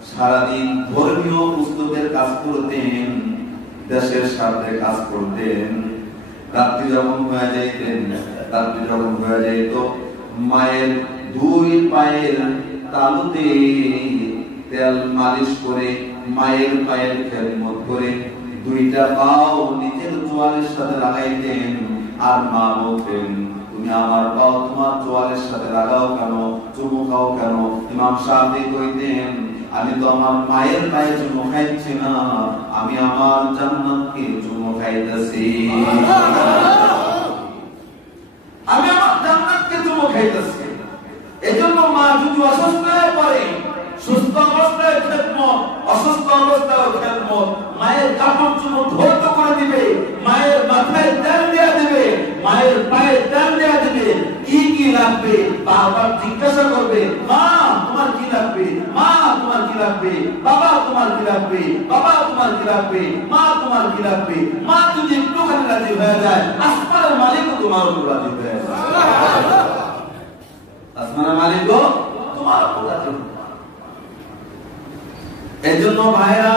সারাদিন ধর্মীয় পুস্তকের কাজ করতেন, দেশের স্বার্থে কাজ করতেন। রাত্রি যখন হয়ে যেত মায়ের দুই পায়ের তালুতে তেল মালিশ করে মায়ের পায়ের খেদমত করে দুইটা পাও নিজের চোয়ালের সাথে লাগাইতেন। আর মা বলতেন, তুমি আমার পাও তোমার চোয়ালের সাথে লাগাও কেন, চুমু খাও কেন? ইমাম শাফি কইতেন, আমি তো আমার মায়ের পায়ে চুমু খাইছি না, আমি আমার জান্নাতকে চুমু খাইতেছি, আমি আমার জান্নাতকে চুমু খাইতেছি। এজন্য মা যদি অসুস্থ হয়ে পড়ে, সুস্থ অবস্থায় খেদমত, অসুস্থ অবস্থায় খেদমত, মায়ের কাপড় চুমু ধৌত করে দিবে, মায়ের মাথায় তেল দেয়া দিবে, মায়ের পায়ে তেল দেয়া দিবে। কি কি লাগবে বারবার জিজ্ঞাসা করবে, মা তোমার কি লাগবে, মা তোমার কি লাগবে, বাবা তোমার কি লাগবে, বাবা তোমার কি লাগবে, মা তোমার কি লাগবে। মা যদি একটুখানি রাজি হয়ে যায়, আসমানের মালিকও তোমার উপর রাজি হয়ে যায়, আসমানের মালিকও তোমার উপর রাজি হয়ে যায়। এজন্য ভাইরা,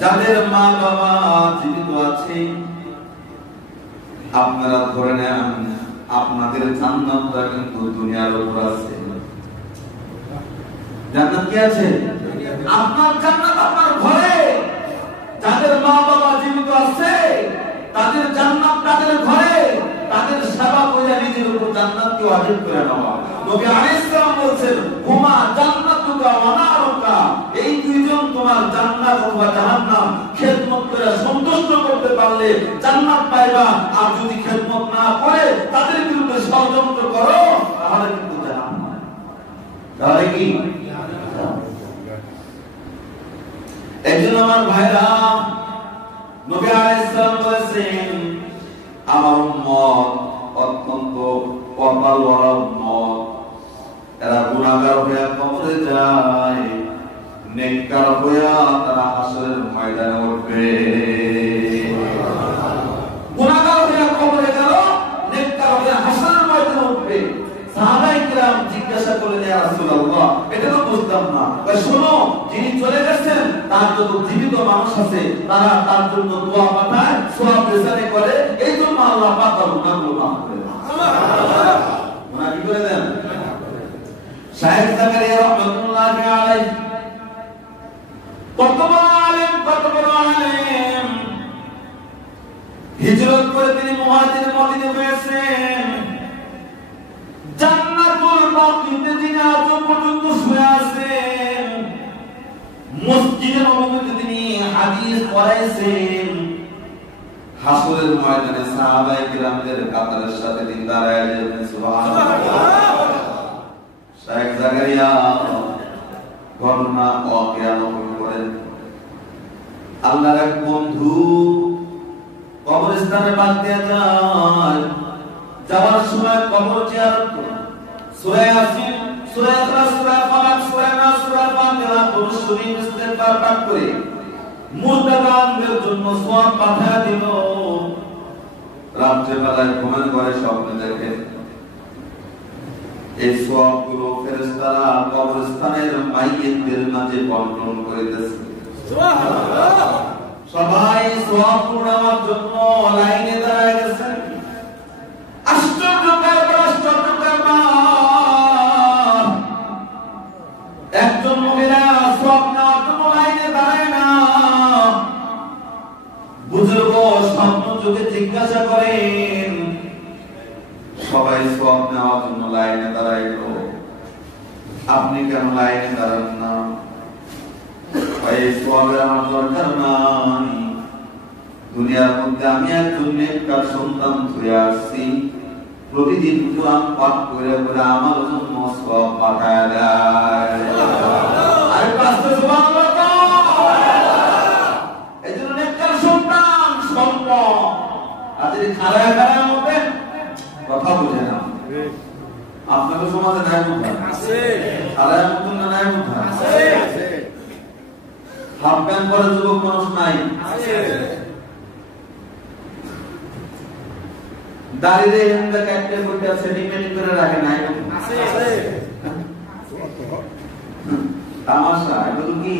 যাদের মা বাবা জীবিত আছে, আপনারা ধরে নেন আপনাদের জান্নাতটা কিন্তু দুনিয়ার উপর আছে। জান্নাত কি আছে? আপনার জান্নাত আপনার ঘরে। যাদের মা বাবা জীবিত আছে তাদের জান্নাত তাদের ঘরে, তাদের সেবা করে নিজের উপর জান্নাতকে ওয়াজিব করে নেওয়া। নবী আলাইহিস সালাম বলেছেন, হুমা জান্নাতুকা ওয়া নারুকা, এই দুইজন তোমার জান্নাত অথবা জাহান্নাম। খেদমত করে সন্তুষ্ট করতে পারলে জান্নাত পাইবা, আর যদি খেদমত না করে তাদের বিরুদ্ধে ষড়যন্ত্র করো তাহলে কিন্তু জাহান্নাম। তাহলে কি? এইজন্য আমার ভাইরা, নবী আলাইহিস সালাম বলেছেন, আমার উম্মত অত্যন্ত কপালওয়ালা উম্মত, এরা গুনাহগার হয়ে কবরে যায়, নেককার হয়ে তারা হাসরের ময়দানে উঠবে। গুনাহগার হয়ে কবরে গেল, নেককার হয়ে হাসরের ময়দানে উঠবে। সাহাবায়ে কিরাম জিজ্ঞাসা করলেন, ইয়া রাসূলুল্লাহ, এটা তো বুঝতাম না। শোনো, যিনি চলে গেছেন তার যত জীবিত মানুষ আছে তারা তার জন্য দোয়া পাঠায়, সওয়াব রেজানি করে, এইজন্য আল্লাহ পাক তার গুনাহগুলো মাফ করে দেন। সুবহানাল্লাহ। গুনাহ কি করে দেন? শায়েখ জাকারিয়া রাহমাতুল্লাহি আলাইহি কত বড় আলেম, হিজরত করে তিনি মুহাজির মদিনা হয়েছেন। জান্নাতুল বাকিতে তিনি আজ পর্যন্ত শুয়ে আছেন। মসজিদে নববীতে তিনি হাদিস পড়াইছেন। হাসরের ময়দানে সাহাবায়ে কিরামদের কাতারের সাথে তিনি দাঁড়ায় যাবেন। সুবহানাল্লাহ। শায়েখ জাকারিয়া ঘটনা ওয়াকিয়া নকল করেন। আল্লাহর এক বন্ধু কবরস্থানে বাদ দিয়ে যায়, যাওয়ার সময় কবর জিয়ারত করে সূরা ইয়াসিন, সূরা ইখলাস, সূরা ফালাক, সূরা নাস, সূরা ফাতিহা, দুরূদ শরীফ ইস্তেগফার পাঠ করে মুর্দাগানদের জন্য সওয়াব পাঠিয়ে দিল। রাত্রে বেলায় ঘুমের ঘরে স্বপ্ন দেখে এই সওয়াবগুলো ফেরেশতারা কবরস্থানের মাইয়িতদের মাঝে বন্টন করিতেছে। সুবহানাল্লাহ। সবাই সওয়াব নেওয়ার জন্য লাইনে দাঁড়ায় গেছে। আশ্চর্যকর একজন মহিলা সওয়াব নেওয়ার জন্য লাইনে দাঁড়ায় না। বুজুর্গ স্বপ্ন চোখে জিজ্ঞাসা করে, সওয়াব নেওয়ার জন্য লাইনে দাঁড়াইলো, আপনি কেন লাইনে দাঁড়ান না? ভাই সওয়াবের আমার দরকার নাই। দুনিয়ার মধ্যে আমি একজন নেককার সন্তান হয়ে আসছি, প্রতিদিন কোরআন পাঠ করে করে আমার জন্য সওয়াব পাঠায় দেয়। আরে পাঁচটা সুবহানাল্লাহ। এইজন্য নেককার সন্তান সম্পদ। আজকে খারায় খারায় মধ্যে কথা বুঝে না। আপনাদের সমাজে নাই কোথায় আছে? খারায় মতো না নাই কোথায় আছে? হাফ প্যান্ট পরে যুবক মানুষ নাই আছে? দাড়িতে এমন কাটতে করতে সেটিংমেন্ট করে রাখে নাই আছে? তামাশা, এগুলো কি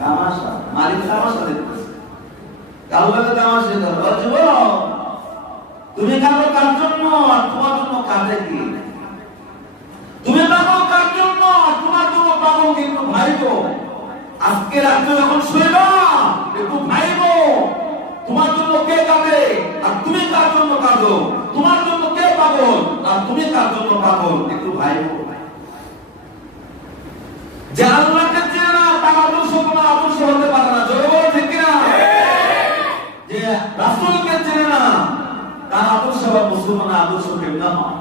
তামাশা? মালিক তামাশা দেখতেছে, কাউকে তামাশা করো। তুমি কারো কার জন্য আর তোমার জন্য কাজে কি? তুমি পাগল কার জন্য আর তোমার জন্য পাগল কিন্তু ভাইবো। আজকে রাত্রে যখন শুইবা একটু ভাইবো, তোমার জন্য কে কাঁদে আর তুমি কার জন্য কাঁদো, তোমার জন্য কে পাগল আর তুমি কার জন্য পাগল, একটু ভাইবো। যে আল্লাহকে চেনে না তার আদর্শ তোমার আদর্শ হতে পারে না। জোরে বলো ঠিক কিনা? যে রাসূলকে চেনে না তার আদর্শ বা মুসলমানের আদর্শ কেমন হয়?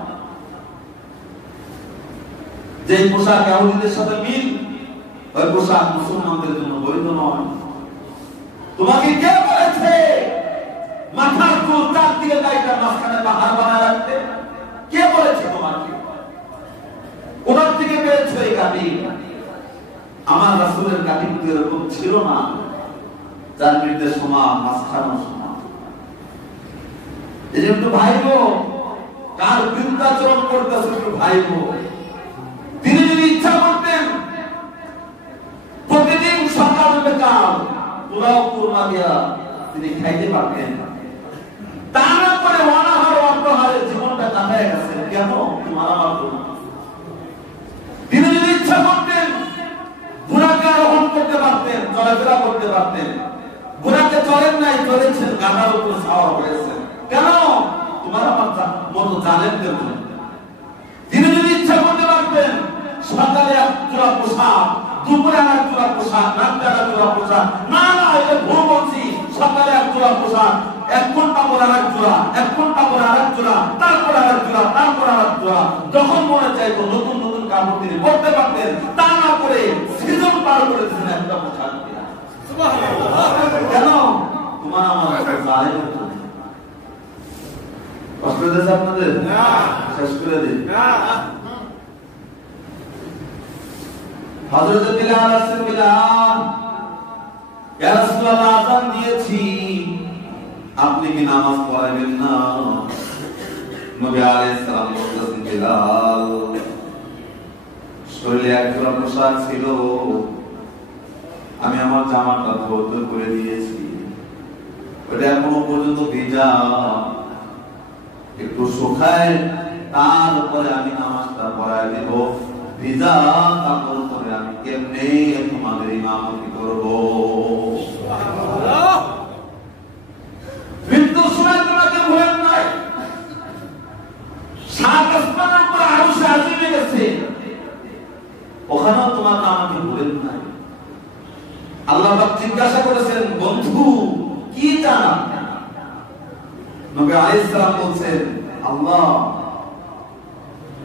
যে পোশাক ইহুদিদের সাথে মিল, ওই পোশাক মুসলমানদের জন্য বৈধ নয়। তোমাকে কে বলেছে মাথার চুল চারদিকে গাইটার মাঝখানে পাহাড় বানায় রাখতে? কে বলেছে তোমাকে? কোথা থেকে পেয়েছো এই গাড়ি? আমার রাসূলের গাড়ি এরকম ছিল না, যার নির্দেশনা মাঝখানো শোনা। এই যে একটু ভাইবো, কার বিরুদ্ধাচরণ করতেছে একটু ভাইবো। তিনি যদি ইচ্ছা করতেন প্রতিদিন সকাল বিকাল পোলাও কুরমা দিয়া তিনি খাইতে পারতেন, তা না করে অনাহার অপ্রহারে জীবনটা কাটায় গেছেন। কেন? তোমার আমার জন্য। তিনি যদি ইচ্ছা করতেন ঘোড়াকে আরোহণ করতে পারতেন, চলাফেরা করতে পারতেন। ঘোড়াকে চলেন নাই, চলেছেন গাধার উপর সাওয়ার হয়েছেন। কেন? তোমার আমার মতো জালেমদের জন্য। তিনি যদি ইচ্ছা করতে পারতেন সকালে এক জোড়া পোশাক, দুপুরে আর এক জোড়া পোশাক, রাত্রে আর এক জোড়া পোশাক, না না এটা ভুল বলছি, সকালে এক জোড়া পোশাক, 1 ঘন্টা পরে আর এক জোড়া, 1 ঘন্টা পরে আর এক জোড়া, তারপরে আর এক জোড়া, তারপরে আর এক জোড়া, যখন মনে চাইতো নতুন নতুন কাপড় তিনি পরতে পারতেন। তা না করে সিজন পার করেছেন একটা পোশাক দিয়ে। সুবহানাল্লাহ। কেন? তোমার আমার জালেমের জন্য। কষ্ট দিয়েছে আপনাদের? না। শেষ করে দিন। না। হযরত বিলাল আসেন, বিলাল ইয়া রাসূলুল্লাহ আযান দিয়েছি, আপনি কি নামাজ পড়াবেন না? নবী আলাইহিস সালাম বললেন, বিলাল শরীরে এক জোড়া পোশাক ছিল, আমি আমার জামাটা ধৌত করে দিয়েছি, ওটা এখনো পর্যন্ত ভিজা, একটু শুকায় তারপরে আমি নামাজটা পড়ায় দেব। ভিজা কাপড় পরে আমি কেমনে তোমাদের ইমামতি করব? সুবহানাল্লাহ। মৃত্যুর সময় তোমাকে ভুলেন নাই, 7 আসমানের উপর আরশে আজিমে গেছে, ওখানেও তোমাকে আমাকে ভুলেন নাই। আল্লাহ পাক জিজ্ঞাসা করেছেন, বন্ধু কি চান? নবী আলাইহিস সালাম বলছেন, আল্লাহ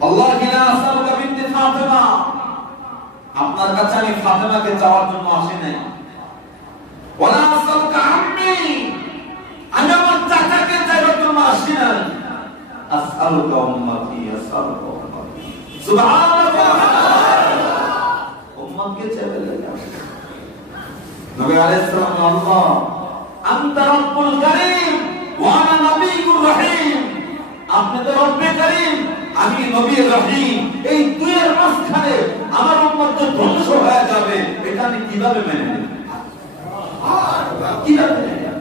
আল্লাহ কিনা আসালুকা বিনতে ফাতেমা, আপনার কাছে আমি ফাতেমাকে চাওয়ার জন্য আসি নাই। ওয়ালা আসালুকা আম্মি, আমি আমার চাচাকে চাওয়ার জন্য আসি নাই। আসালুকা উম্মতি, আসালুকা উম্মতি। সুবহানাল্লাহ। উম্মতকে চাইতে লাগে। নবী আলাইহিস সালাম, আল্লাহ আনতা রব্বুল কারীম ওয়া আনা নবিয়্যুর রহিম, আপনি তো রব্বে কারীম, আমি নবী রহিম, এই দুইয়ের মাঝখানে আমার উম্মত তো ধ্বংস হয়ে যাবে, এটা আমি কিভাবে মেনে নেব? কিভাবে মেনে নেব?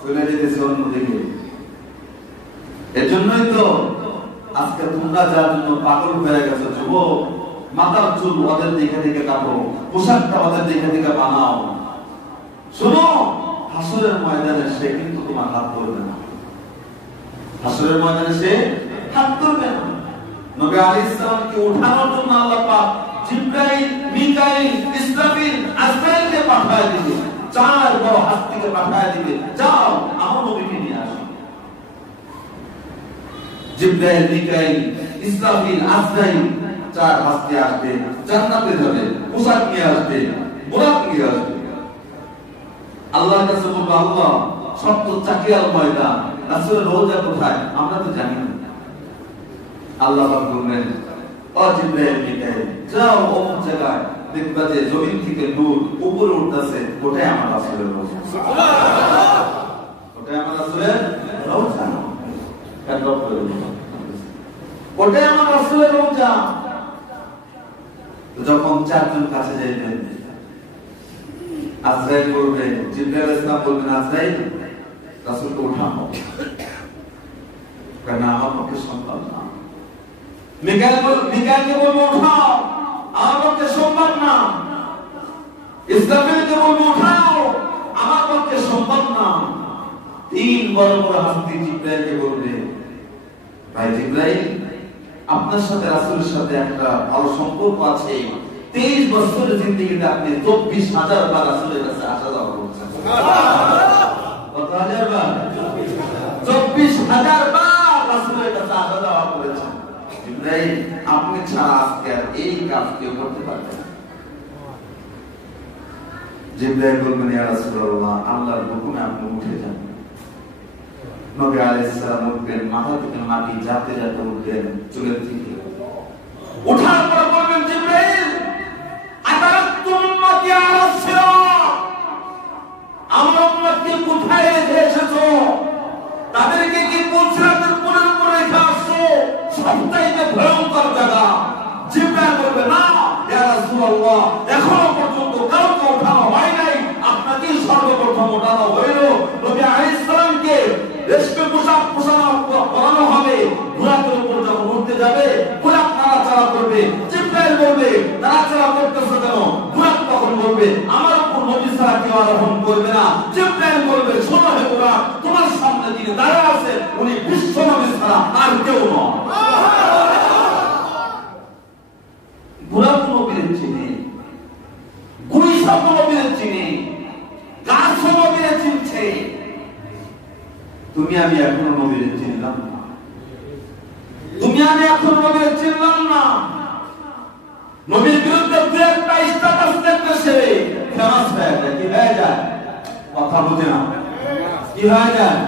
চলে যেতেছে অন্যদিকে। এজন্যই তো আজকে তোমরা যার জন্য পাগল হয়ে গেছো যুবক, মাথার চুল ওদের দেখে দেখে কাটো, পোশাকটা ওদের দেখে দেখে বানাও। শোনো, হাসরের ময়দানে সে কিন্তু তোমার হাত ধরবে না। হাসরের ময়দানে সে হাত তুলবে না। নবী আলাইহিস সালামকে উঠানোর জন্য আল্লাহ পাক জিবরাইল, মিকাইল, ইসরাফিল, আজরাইলকে পাঠিয়ে দিবে, চার বড় হাস্তিকে পাঠিয়ে দিবে, যাও আমার নবীকে নিয়ে আসো। জিবরাইল, মিকাইল, ইসরাফিল, আজরাইল চার হাস্তি আসবে, জান্নাতে যাবে, পোশাক নিয়ে আসবে, বুরাক নিয়ে আসবে। আল্লাহর কাছে বলবো, আল্লাহ সব তো চাকিয়াল ময়দান, রাসূলের রওজা কোথায় আমরা তো জানি না। আল্লাহ পাক বলবেন, ও জিবরাইল, মিকাইল যাও অমুক জায়গায়, দেখবা যে জমিন থেকে নূর উপরে উঠতেছে, ওটাই আমার রাসূলের রওজা। সুবহানাল্লাহ, ওটাই আমার রাসূলের রওজা। একবার করে ওটাই আমার রাসূলের রওজা। যখন চারজন কাছে যাইবেন, আজরাইল বলবে, জিবরাইল আলাইহিস সালাম বলবেন, আজরাইল রাসূলকে উঠাও, কারণ আমার পক্ষে সম্ভব না। মিকাইলকে বলবো, উঠাও, আমার পক্ষে সম্ভব না। ইসরাফিলকে বলবো, উঠাও, আমার পক্ষে সম্ভব না। তিন বড় বড় হাস্তি জিবরাইলকে বলবে, ভাই জিবরাইল, আপনার সাথে রাসূলের সাথে একটা ভালো সম্পর্ক আছে। 23 বছরের জিন্দেগিতে আপনি 24,000 বার রাসূলের কাছে আসা যাওয়া করেছেন। সুবহানাল্লাহ, কত হাজার বার? 24,000 বার রাসূলের কাছে আসা যাওয়া করেছেন। জিবরাইল, আপনি ছাড়া আজকে আর এই কাজ কেউ করতে পারবে না। জিবরাইল বলবেন, ইয়া রাসূলুল্লাহ, আল্লাহর হুকুমে আপনি উঠে যান। নবী আলাইহিস সালাম উঠবেন, মাথা থেকে মাটি যাতে যাতে উঠবেন, চুলের থেকে উঠার পর বলবেন, জিবরাইল, আতারাতুম উম্মতি আলা সিরাত, আমার উম্মতকে কোথায় রেখে এসেছো? তাদেরকে কি পুলসিরাতের পুরের উপর রেখে আসছো? সবচাইতে ভয়ঙ্কর জায়গা। জিবরাইল বলবে, না ইয়া রাসূলুল্লাহ, এখনো পর্যন্ত কাউকে ওঠানো হয় নাই, আপনাকেই সর্বপ্রথম ওঠানো হইল। নবী আলাইহিস সালামকে রেশমি পোশাক পরানো হবে, বুরাকের উপর যখন উঠতে যাবে, বুরাক নাড়াচাড়া করবে। জিবরাইল বলবে, নাড়াচাড়া করতেছো কেন? বুরাক তখন বলবে, আমার উপর নবী ছাড়া কেউ আরোহণ করবে না। জিবরাইল বলবে, শোনো হে বুরাক, তোমার সামনে যিনি দাঁড়িয়ে আছেন উনি বিশ্ব নবী ছাড়া আর কেউ নয়। বুরাক নবীর চিনি, গুই সব নবীর চিনি, গাছ নবীর চিনছে। তুমি আমি এখনো নবীর চিনলাম না, তুমি আমি এখনো নবীর চিনলাম না। নবীর বিরুদ্ধে দু একটা স্ট্যাটাস দেখতেছে, ফেমাস হয়ে যায়। কি হয়ে যায়? কথা বুঝে না, কি হয়ে যায়?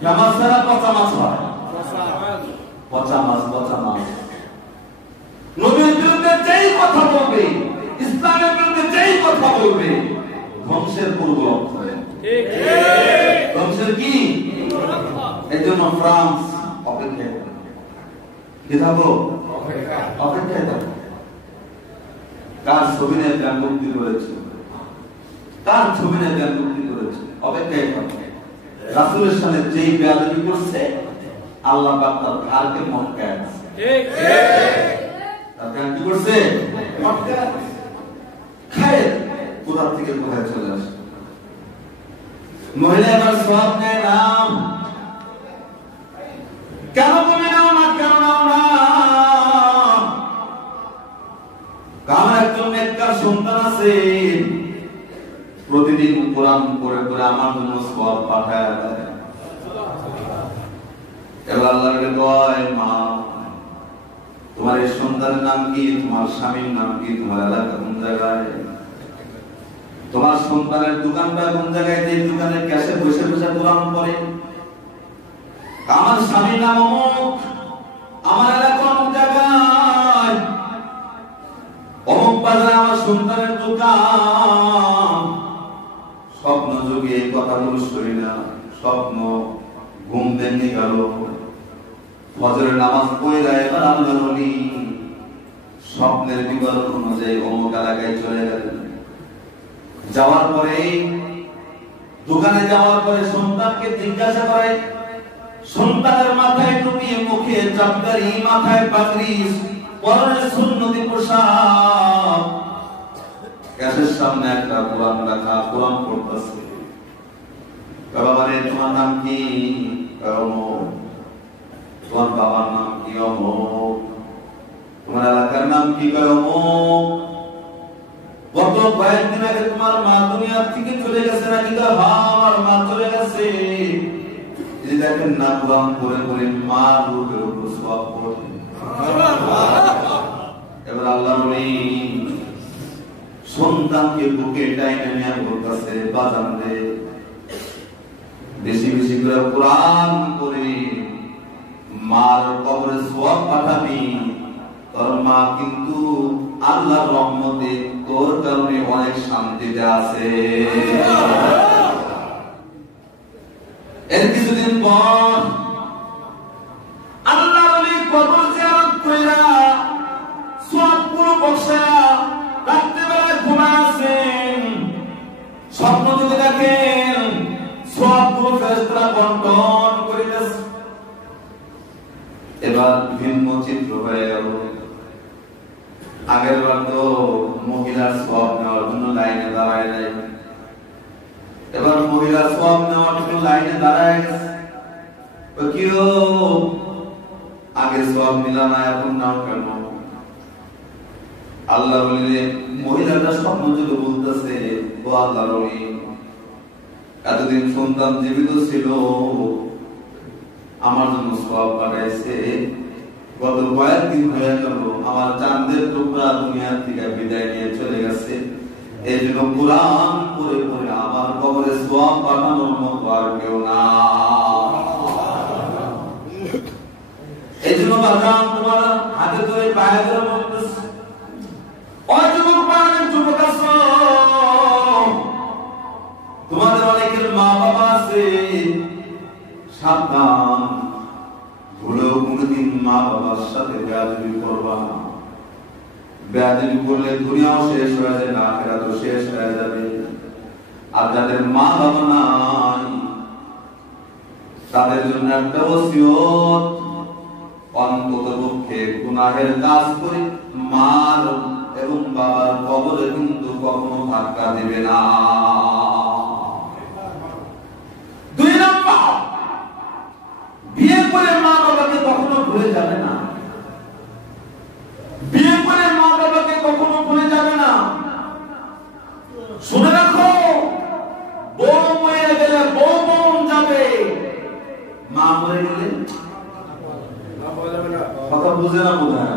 ফেমাস ছাড়া পচা মাছ হয়, পচা মাছ, পচা মাছ। নবীর বিরুদ্ধে যেই কথা বলবে, ইসলামের বিরুদ্ধে যেই কথা বলবে, ধ্বংসের পূর্ব লক্ষ্য। ধ্বংসের কি? এই জন্য ফ্রান্স অপেক্ষায় কি থাকো, অপেক্ষায় থাকো। কার ছবি নিয়ে গান মুক্তি করেছে, কার ছবি নিয়ে গান মুক্তি করেছে, অপেক্ষায় থাকো। রাসূলের সাথে যেই বেয়াদবি করছে, আল্লাহ পাক তার ঘাড়কে মটকায় আছে। ঠিক ঠিক, তার গান কি করছে? মটকায় খায়, কোথা থেকে কোথায় চলে আসে। মহিলা এবার সব নেয় নাম, কেন তুমি নাও না, কেন নাও না? আমার একজন নেককার সন্তান আছে, প্রতিদিন কোরআন পড়ে পড়ে আমার জন্য সওয়াব পাঠায় দেয়। এবার আল্লাহকে কয়, মা তোমার এই সন্তানের নাম কি, তোমার স্বামীর নাম কি, তোমার এলাকা কোন জায়গায়, তোমার সন্তানের দোকানটা কোন জায়গায়, যে দোকানের ক্যাশে বসে বসে কোরআন পড়ে। আমার স্বামীর নাম অমুক, আমার এলাকা অমুক জায়গায়, অমুক বাজারে আমার সন্তানের দোকান। স্বপ্ন যুগে এই কথাগুলো শুনি না, স্বপ্ন ঘুম ভেঙে গেল, ফজরের নামাজ পড়ে যায়। এবার আল্লাহ নবী স্বপ্নের বিবরণ অনুযায়ী অমুক এলাকায় চলে গেলেন। যাওয়ার পরে, দোকানে যাওয়ার পরে সন্তানকে জিজ্ঞাসা করে, সন্তানের মাথায় টুপি, মুখে চাপদারি, মাথায় পাগড়ি, পরনে সুন্নতি পোশাক, গ্যাসের সামনে একটা কোরআন রাখা, কোরআন পড়তেছে। বাবা রে তোমার নাম কি? তোমার বাবার নাম কি? অমুক। তোমার এলাকার নাম কি? অমুক। গত কয়েকদিন আগে তোমার মা দুনিয়া থেকে চলে গেছে নাকি? হ্যাঁ, আমার মা চলে গেছে। দেখেন না, কোরআন পড়ে পড়ে মা রূপের উপর সওয়াব পড়ে। এবার আল্লাহ বলেন, সন্তানকে বুকে টাইনে নিয়ে বলতেছে, বাজান রে, বেশি বেশি করে কোরআন পড়ে মার কবরে সওয়াব পাঠাবি। তোর মা কিন্তু আল্লাহর রহমতে তোর কারণে অনেক শান্তিতে আছে। এর কিছুদিন পর আল্লাহ ওলি কবর জিয়ারত কইরা সওয়াব পুরো বক্সা রাত্রিবেলায় ঘুমায় আছেন। স্বপ্ন যুগে দেখেন সওয়াব পুরো ফেরেশতারা বন্টন করিতেছে। এবার ভিন্ন চিত্র হয়ে গেল। আগের বার তো মহিলার সওয়াব নেওয়ার জন্য লাইনে দাঁড়ায় নাই, এবার মহিলার সওয়াব নেওয়ার জন্য লাইনে দাঁড়ায় গেছে। কেউ আগে সওয়াব নিলা না, এখন নাও কেন? আল্লাহ বললেন, মহিলাটা স্বপ্ন যুগে বলতেছে, ও আল্লাহর ওলি, এতদিন সন্তান জীবিত ছিল, আমার জন্য সওয়াব পাঠাইছে। গত কয়েকদিন হয়ে গেল আমার চাঁদের টুকরা দুনিয়া থেকে বিদায় নিয়ে চলে গেছে। এই জন্য কোরআন পড়ে পড়ে আমার কবরে সওয়াব পাঠানোর মতো আর কেউ না। এই জন্য বাজান তোমার হাতে ধরে পায়ে ধরে বলতেছে, ও যুবক পাগল যুবক আছো, তোমাদের অনেকের মা বাবা আছে, সাবধান, ভুলেও কোনদিন মা বাবার সাথে বেয়াদবি করবা না। বেয়াদবি করলে দুনিয়াও শেষ হয়ে যাবে, আখিরাতও শেষ হয়ে যাবে। আর যাদের মা বাবা নাই তাদের জন্য একটা ওসিয়ত, অন্ততপক্ষে গুনাহের কাজ করে মার এবং বাবার কবরে কিন্তু কখনো ধাক্কা দিবে না। দুই নম্বর, বিয়ে করে মা বাবাকে কখনো ভুলে যাবে না। বিয়ে করে মা বাবাকে কখনো ভুলে যাবে না। শুনে রাখো, বউ মরে গেলে বউ বোন যাবে, মা মরে গেলে কথা বুঝে না, বোঝে না।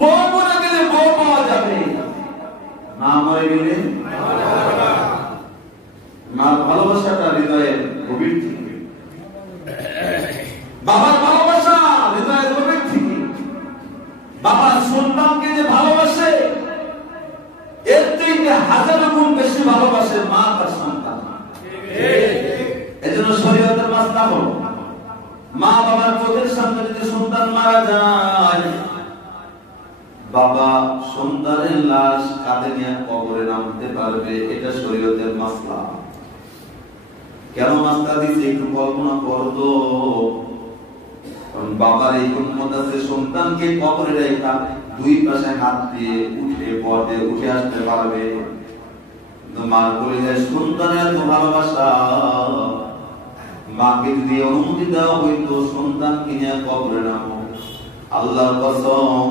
বউ মরে গেলে বউ পাওয়া যাবে, মা মরে গেলে মার ভালোবাসাটা হৃদয়ের গভীর থেকে, বাবার ভালোবাসা হৃদয়ের গভীর থেকে, বাবার সন্তানকে যে ভালোবাসে এর থেকে হাজারো গুণ বেশি ভালোবাসে মা তার সন্তান। এজন্য শরীয়তের মাসলা হলো, মা বাবার চোখের সামনে যদি সন্তান মারা যায়, বাবা সন্তানের লাশ কাঁধে নিয়ে কবরে নামতে পারবে, এটা শরীয়তের মাসলা। কেন মাসলা দিচ্ছে একটু কল্পনা করতো। বাবার এই ক্ষমত আছে সন্তানকে কবরে রেখা দুই পাশে হাত দিয়ে উঠে পড়ে উঠে আসতে পারবে। মার বলে যায় সন্তানের ভালোবাসা, মাকে যদি অনুমতি দেওয়া হইতো সন্তানকে নিয়ে কবরে নামো, আল্লাহর কসম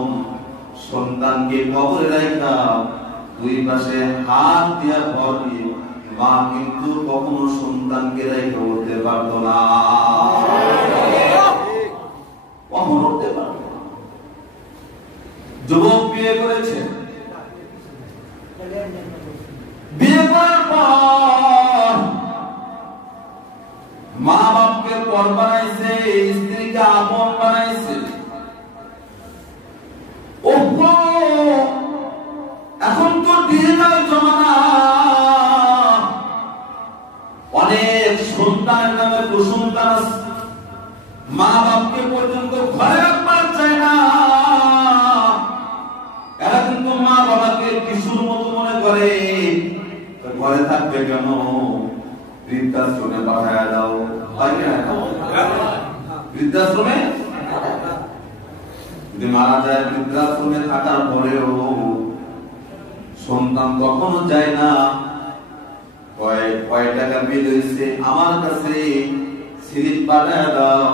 সন্তানকে কবরে রেখা দুই পাশে হাত দিয়া পড়ে মা কিন্তু কখনো সন্তানকে রেখে উঠতে পারতো না, কখনো উঠতে পারতো না। যুবক বিয়ে করেছে, বিয়ে করার পর মা বাপকে পর বানাইছে, স্ত্রীকে আপন বানাইছে। এখন তো ডিজিটাল জমানা, অনেক সন্তানের নামে কুসন্তান আছে, মা বাপকে পর্যন্ত ঘরে রাখবার চায় না। এরা কিন্তু মা বাবাকে কিশোর মতো মনে করে, ঘরে থাকবে কেন, বৃদ্ধাশ্রমে পাঠায় দাও। বৃদ্ধাশ্রমে যদি মারা যায়, বৃদ্ধাশ্রমে থাকার পরেও সন্তান কখনো যায় না কয় টাকা বিল হয়েছে আমার কাছে, স্লিপ পাঠায় দাও,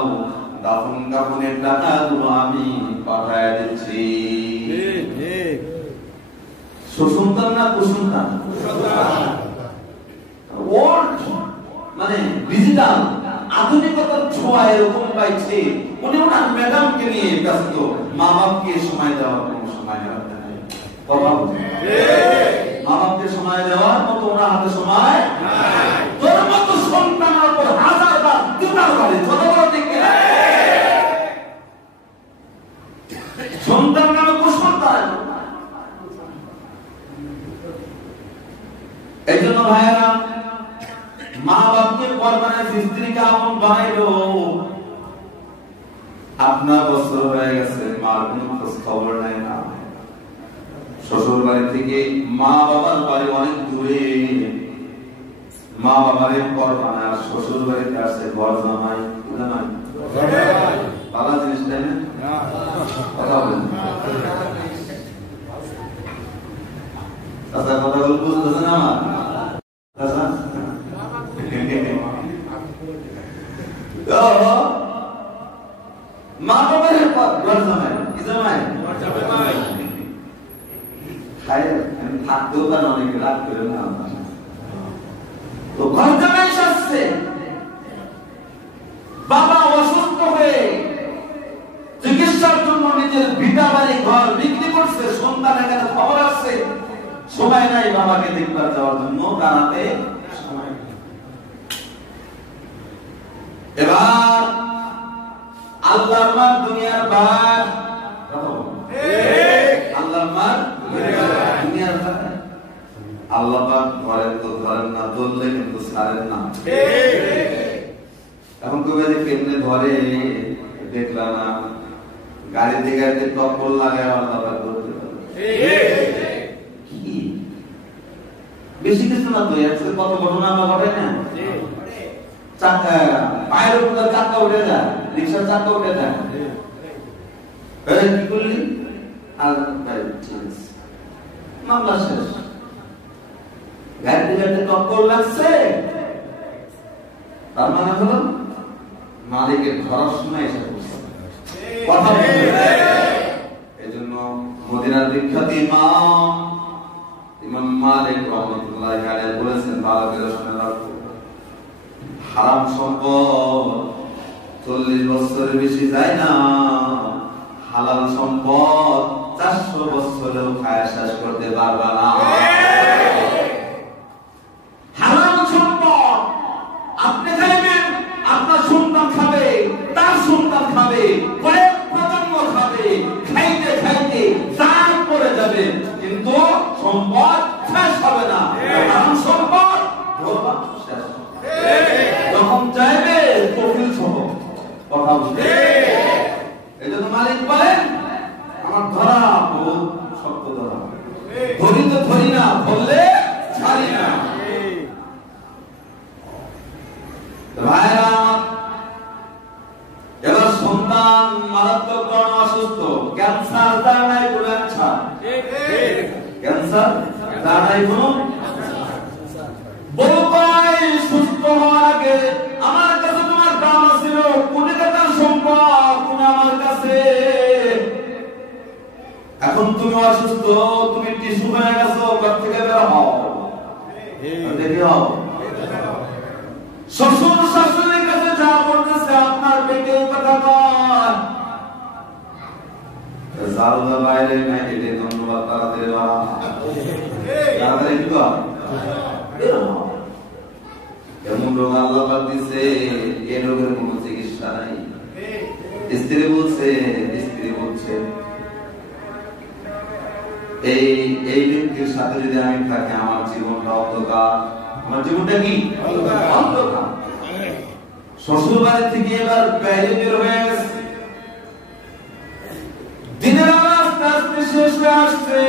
দাফন কাফনের টাকাগুলো আমি পাঠায় দিচ্ছি। সুসন্তান না কুসন্তান? মানে ডিজিটাল আধুনিকতার ছোঁয়া এরকম পাইছে, উনি ওনার ম্যাডামকে নিয়ে ব্যস্ত, মা বাপকে সময় দেওয়ার কোনো সময় নেই। কথা বলছে মা বাপকে সময় দেওয়ার মতো ওনার হাতে সময় নাই। তোর মতো সন্তানের উপর হাজার বার দিবার পারে, কথা বলতে কি সন্তান নামে কুসন্তান। এই জন্য ভাইয়েরা, মা বাপকে পর বানাইছে, স্ত্রীকে আপন বানাইলো। আপনার বছর হয়ে গেছে, মার কোন খোঁজ খবর নাই না। শ্বশুর বাড়ি থেকে মা বাবার বাড়ি অনেক দূরে, মা বাবার পর বানায়, শ্বশুর বাড়িতে আসছে ঘর জামাই। ভালো জিনিস তাই না? কথা বলেন কথা বল, বুঝতেছেন আমার? মা বাবার ঘর জামাই, কি জামাই? থাকতেও তার অনেক রাগ করে না, তো ঘর জামাই আসছে। বাবা অসুস্থ হয়ে চিকিৎসার জন্য নিজের ভিটা বাড়ি ঘর বিক্রি করছে, সন্তান এখানে খবর আসছে, সময় নাই বাবাকে দেখবার যাওয়ার জন্য, দাঁড়াতে সময়। এবার আল্লাহর মার দুনিয়ার বাদ, আল্লাহর মার দুনিয়ার বাদ। আল্লাহ পাক ধরেন তো ধরেন না, ধরলে কিন্তু ছাড়েন না। এখন কবে যে কেমনে ধরে দেখলাম না, গাড়িতে গাড়িতে টক্কর লাগায় আল্লাহ পাক ধরতে পারে। কি বেশি কিছু না তো, একসাথে কত ঘটনা আমরা ঘটে না। চাকা পায়ের উপর চাকা উঠে যায়, রিক্সার চাকা উঠে যায়, কি করলি? আর মামলা শেষ। গাড়িতে গাড়িতে টক্কর লাগছে, তার মানে হলো মালিকের ধরার সময় এসে পড়ছে। কথা বলতে এই জন্য মদিনার বিখ্যাত ইমাম মালিক রাহমাতুল্লাহি আলাইহি বলেছেন, ভালো করে শুনে রাখো, হারাম সম্পদ 40 বছরের বেশি যায় না, হালাল সম্পদ 400 বছরেও খায় শেষ করতে পারবে না। হারাম সম্পদ আপনি খাইবেন, আপনার সন্তান খাবে, তার সন্তান খাবে, কয়েক প্রজন্ম খাবে, খাইতে খাইতে দান করে যাবে, কিন্তু সম্পদ শেষ হবে না। হারাম সম্পদ শেষ যখন চাইবে কফিল সহ। কথা বলতে এই জন্য মালিক বলেন, আমার ধরা বহুত শক্ত ধরা, ধরি তো ধরি না, ধরলে ছাড়ি না। ভাইরা, এবার সন্তান মারাত্মক কারণে অসুস্থ, ক্যান্সার, তার নাই কোনো ক্যান্সার, ক্যান্সার তার নাই কোনো। বড় ভাই সুস্থ হওয়ার আগে আমার কাছে তোমার দাম ছিল, কোটি টাকার সম্পদ তুমি আমার কাছে, এখন তুমি অসুস্থ, তুমি টিস্যু হয়ে গেছো, ঘর থেকে বের হও, দেখি হও। শ্বশুর শাশুড়ির কাছে যা বলতেছে আপনার পেটে কথা কর, জালদা বাইরে নাই, এলে ধন্যবাদ, তাড়াতাড়ি বাড়া, তাড়াতাড়ি কি কর। এমন রোগ আল্লাহ পাক দিছে, এই রোগের কোনো চিকিৎসা নাই। স্ত্রী বলছে এই ব্যক্তির সাথে যদি আমি থাকি, আমার জীবনটা অন্ধকার। আমার জীবনটা কি অন্ধকার। শ্বশুর বাড়ি থেকে এবার বাইরে বের হয়ে গেছে, দিনের আস্তে আস্তে শেষ হয়ে আসছে।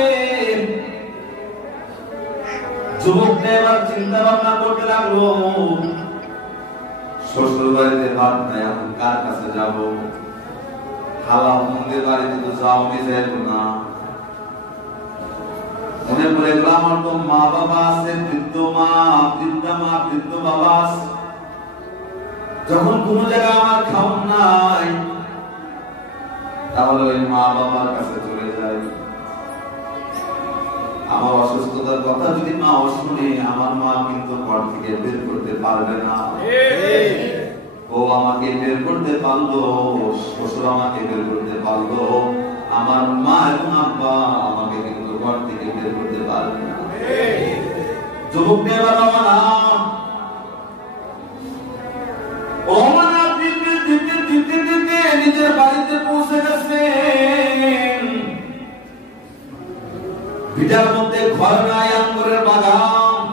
যুবকটা এবার চিন্তা ভাবনা করতে লাগলো, শ্বশুর বাড়িতে ভাত নাই, এখন কার কাছে যাব? খালা মন্দির বাড়িতে তো যাওয়া যায় না। মনে পড়ে গেল, আমার তো মা বাবা আছে, বৃদ্ধ মা, বৃদ্ধ বাবা আছে। যখন কোন জায়গায় আমার খাওন নাই, তাহলে ওই মা বাবার কাছে চলে যাই। আমার অসুস্থতার কথা যদি মা শুনে, আমার মা কিন্তু ঘর থেকে বের করতে পারবে না। ও আমাকে বের করতে পারলো, শ্বশুর আমাকে বের করতে পারলো, আমার মা এবং আব্বা আমাকে কিন্তু ঘর থেকে বের করতে পারবে না। যুবক নেবার নিজের বাড়িতে পৌঁছে গেছে। ভিটার মধ্যে ঘর নাই, আঙ্গুরের বাগান,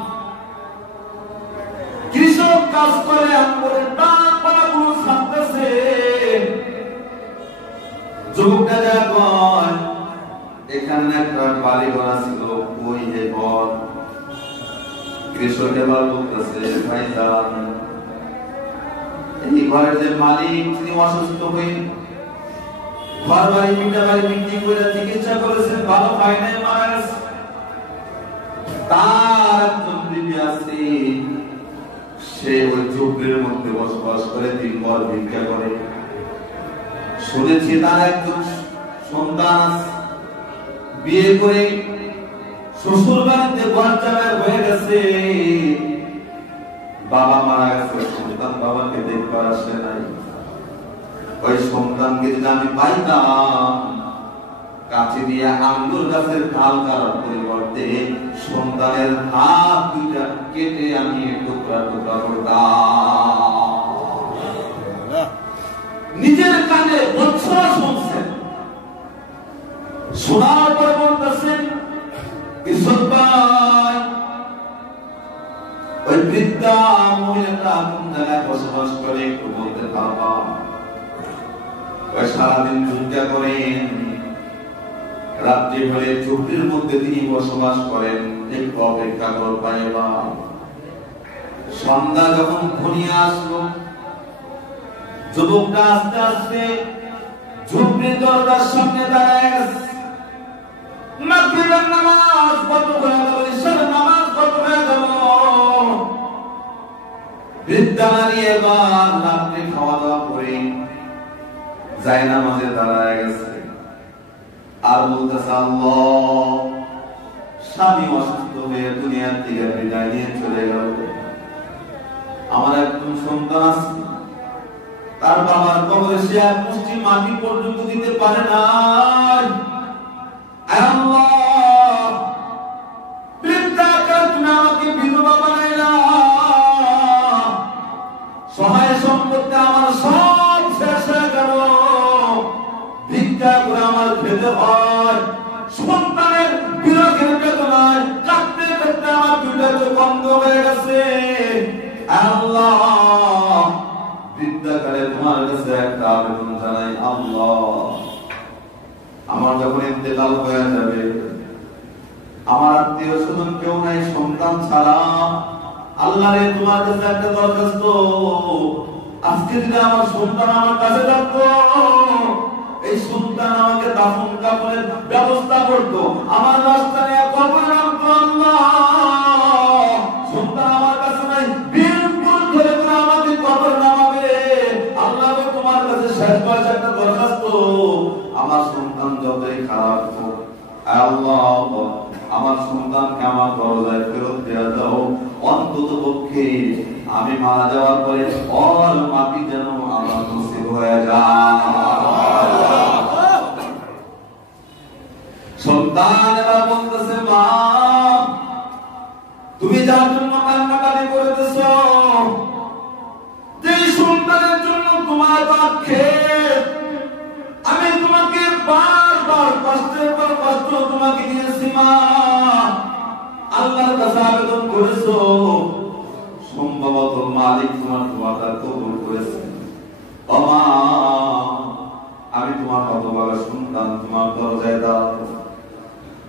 কৃষক কাজ করে আঙ্গুরের ডালপালাগুলো ছাড়তেছে। যুবকটা যখন এখানে একটা বাড়ি ঘর ছিল, ওই যে ঘর, কৃষক এবার বলতেছে, ভাইজান এই ঘরের যে মালিক তিনি অসুস্থ হয়ে ঘর বাড়ি মিটা বাড়ি বিক্রি করে চিকিৎসা করেছেন, ভালো হয় নাই, মারা গেছে। তার একজন বিবি আছে, সে ওই ঝুপড়ির মধ্যে বসবাস করে, দিনভর ভিক্ষা করে। শুনেছি তার একজন সন্তান আছে, বিয়ে করে শ্বশুর বাড়িতে ঘর জামাই হয়ে গেছে। বাবা মারা গেছে, সন্তান বাবাকে দেখবার আসে নাই। ওই সন্তানকে যদি আমি পাইতাম, কাছে দিয়ে আঙ্গুর গাছের ডাল কাটার পরিবর্তে সন্তানের হাত দুইটা কেটে আমি টুকরা টুকরা করতাম। নিজের কানে বছর শুনছেন, শোনার পর বলতেছেন, ঈশ্বর ভাই ওই বৃদ্ধা মহিলাটা কোন জায়গায় বসবাস করে একটু বলতে পারবা? ওই সারাদিন ভিক্ষা করেন, রাত্রি হলে ঝুপড়ির মধ্যে তিনি বসবাস করেন, একটু অপেক্ষা কর পাইবা। সন্ধ্যা যখন ঘনিয়ে আসলো, যুবকটা আস্তে আস্তে ঝুপড়ির দরজার সামনে দাঁড়ায় গেছে। মাগরিবের নামাজ কত হয়ে গেল, ইশারের নামাজ কত হয়ে গেল। বৃদ্ধা নারী এবার রাত্রে খাওয়া দাওয়া করে জায়নামাজে দাঁড়ায় গেছে আর বলতেছে, আল্লাহ স্বামী অসুস্থ হয়ে দুনিয়ার থেকে বিদায় নিয়ে চলে গেল, আমার একজন সন্তান আছে, তার বাবার কবরে সে এক মুষ্টি মাটি পর্যন্ত দিতে পারে না। আল্লাহ বৃদ্ধাকার তুমি আমাকে বিধবা বানাইলা, সহায় সম্পত্তি আমার সব শেষ হয়ে গেল, ভিক্ষা করে আমার খেতে হয়, সন্তানের বিরোধের বেদনায় কাঁদতে কাঁদতে আমার দুইটা চোখ বন্ধ হয়ে গেছে। আল্লাহ বৃদ্ধাকালে তোমার কাছে একটা আবেদন জানাই, আল্লাহ আমার যখন ইন্তেকাল হয়ে যাবে, আমার আত্মীয় স্বজন কেউ নাই সন্তান ছাড়া, আল্লাহ রে তোমার কাছে একটা দরখাস্ত, আজকে যদি আমার সন্তান আমার কাছে থাকতো, এই সন্তান আমাকে দাফন কাফনের ব্যবস্থা করতো, আমার রাস্তা নিয়ে কবরে রাখতো। আল্লাহ সন্তান আমার কাছে নাই, বিলকুল ধরে করে আমাকে কবর নামাবে। আল্লাহ তোমার কাছে শেষ বয়সে একটা দরখাস্ত, আমার সন্তান যতই খারাপ হোক, আল্লাহ আমার সন্তানকে আমার দরজায় ফেরত দেওয়া দাও, অন্তত পক্ষে আমি মারা যাওয়ার পরে ওর মাটি যেন আমার নসিব হয়ে যায়। সন্তান এবার বলতেছে, মা তুমি যার জন্য কান্নাকাটি করতেছ, যে সন্তানের জন্য তোমার পক্ষে আমি তোমাকে বারবার কষ্টের পর কষ্ট তোমাকে দিয়েছি, মা আল্লাহর কাছে আবেদন করেছো, সম্ভবত মালিক তোমার দোয়াটা কবুল করেছে। মা আমি তোমার হতভাগা সন্তান তোমার দরজায় দাও।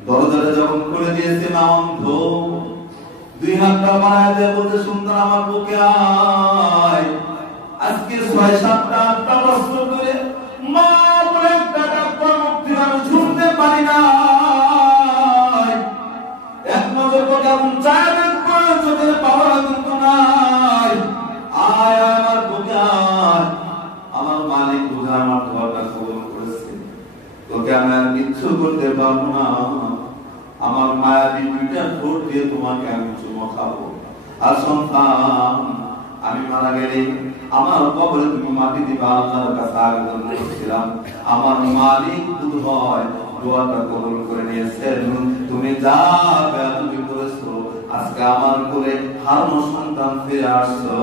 দরজাটা যখন খুলে দিয়েছে, মা অন্ধ, দুই হাতটা বাড়ায় দিয়ে বলতে, সন্তান আমার বুকে আয়। আজকে ৬-৭-৮ বছর ধরে মা বলে একটা ডাক্তার মুক্তি আমি শুনতে পারি না, এক নজর করে এমন চায় চোখের পাওয়া কিন্তু নাই, আয় আমার বুকে আমার দোয়াটা কবুল করেছে। তোকে আমি আর কিচ্ছু করতে পারবো না, আমার মায়াবী দুইটা ঠোঁট দিয়ে তোমাকে আমি চুমো খাবো। আর সন্তান, আমি মারা গেলে আমার কবরে তুমি মাটি দিবা, আল্লাহর কাছে আবেদন করেছিলাম, আমার মালিক বুধ হয় দোয়াটা কবুল করে নিয়েছেন। তুমি যা বেয়াদবি করেছো, আজকে আমার কোলে হারানো সন্তান ফিরে আসছো,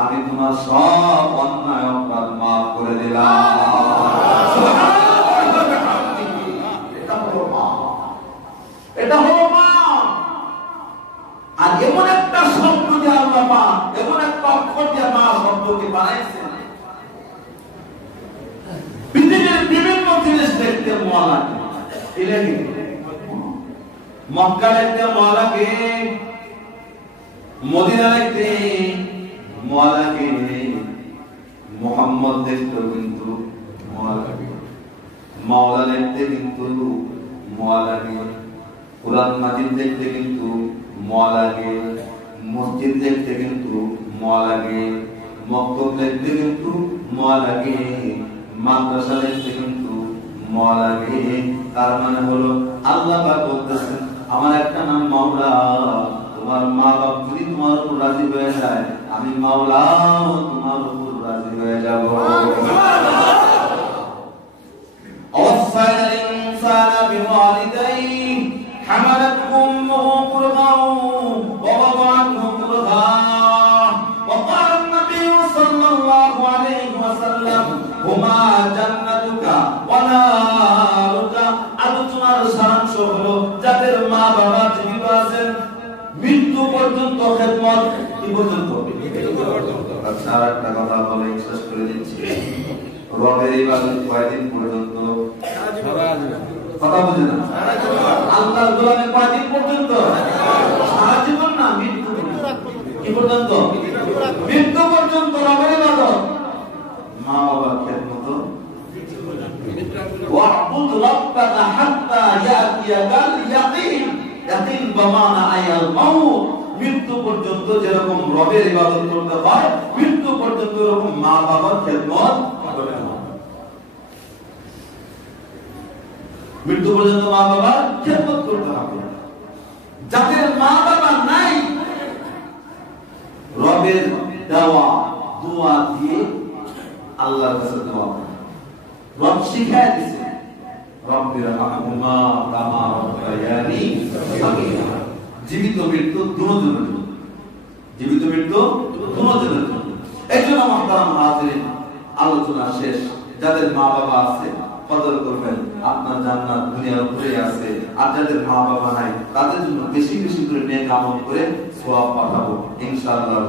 আমি তোমার সব অন্যায় অপরাধ মাফ করে দিলাম। এটা হলো মা। আর এমন একটা শব্দ যে আল্লাহ পাক, এমন একটা অক্ষর যে মা শব্দকে বানাইছেন, পৃথিবীর বিভিন্ন জিনিস দেখতে মা লাগে। এটা কি মক্কা দেখতে মা লাগে, মদিনা দেখতে মা লাগে, মুহাম্মদ দেখতে কিন্তু মা লাগে, মাওলা দেখতে কিন্তু মা লাগে, কুরআন মাজিদ দেখতে কিন্তু মা লাগে, মসজিদ দেখতে কিন্তু মা লাগে, মক্তব দেখতে কিন্তু মা লাগে, মাদ্রাসা দেখতে কিন্তু মা লাগে। তার মানে হলো আল্লাহ পাক বলতেছেন, আমার একটা নাম মাওলা, তোমার মা বাপ যদি তোমার উপর রাজি হয়ে যায়, আমি মাওলা তোমার উপর রাজি হয়ে যাব। أوصينا الإنسان بوالديه حملته أمه كرها ووضعته كرها وقال النبي صلى الله عليه وسلم هما جنتك ونارك। আলোচনার সারাংশ হলো, যাদের মা বাবা জীবিত আছেন মৃত্যু পর্যন্ত খেদমত, কি পর্যন্ত? আচ্ছা, আর একটা কথা বলে শেষ করে দিচ্ছি। রবের ইবাদত কয়দিন পর্যন্ত? কথা বুঝে না? আল্লাহর গোলামে কয়দিন পর্যন্ত? সারা জীবন না, মৃত্যু কি পর্যন্ত? মৃত্যু পর্যন্ত রবের ইবাদত, মা বাবার খেদমত। ওয়া'বুদ রাব্বাকা হাত্তা ইয়াতিয়াকাল ইয়াকিন। ইয়াকিন বমানা আয়াল মাউত। মৃত্যু পর্যন্ত যেরকম রবের ইবাদত করতে হয়, মৃত্যু পর্যন্ত এরকম মা বাবার খেদমত করতে হয়। মৃত্যু পর্যন্ত মা বাবার খেদমত করতে হবে। যাদের মা বাবা নাই, রবের দেওয়া দোয়া দিয়ে আল্লাহর কাছে দোয়া করে। রব শিখায় দিয়েছে, রব্বির রাহমুমা কামা রাব্বায়ানি সাগীরা। জীবিত মৃত্যু দুজনের জন্য, জীবিত মৃত্যু দুজনের জন্য। এইজন্য মুহতারাম হাজিরিন, আলোচনা শেষ। যাদের মা বাবা আছে কদর করবেন, আপনার জান্নাত দুনিয়ার উপরে আছে। আর যাদের মা বাবা নাই, তাদের জন্য বেশি বেশি করে নেক আমল করে সওয়াব পাঠাবো ইনশাআল্লাহ।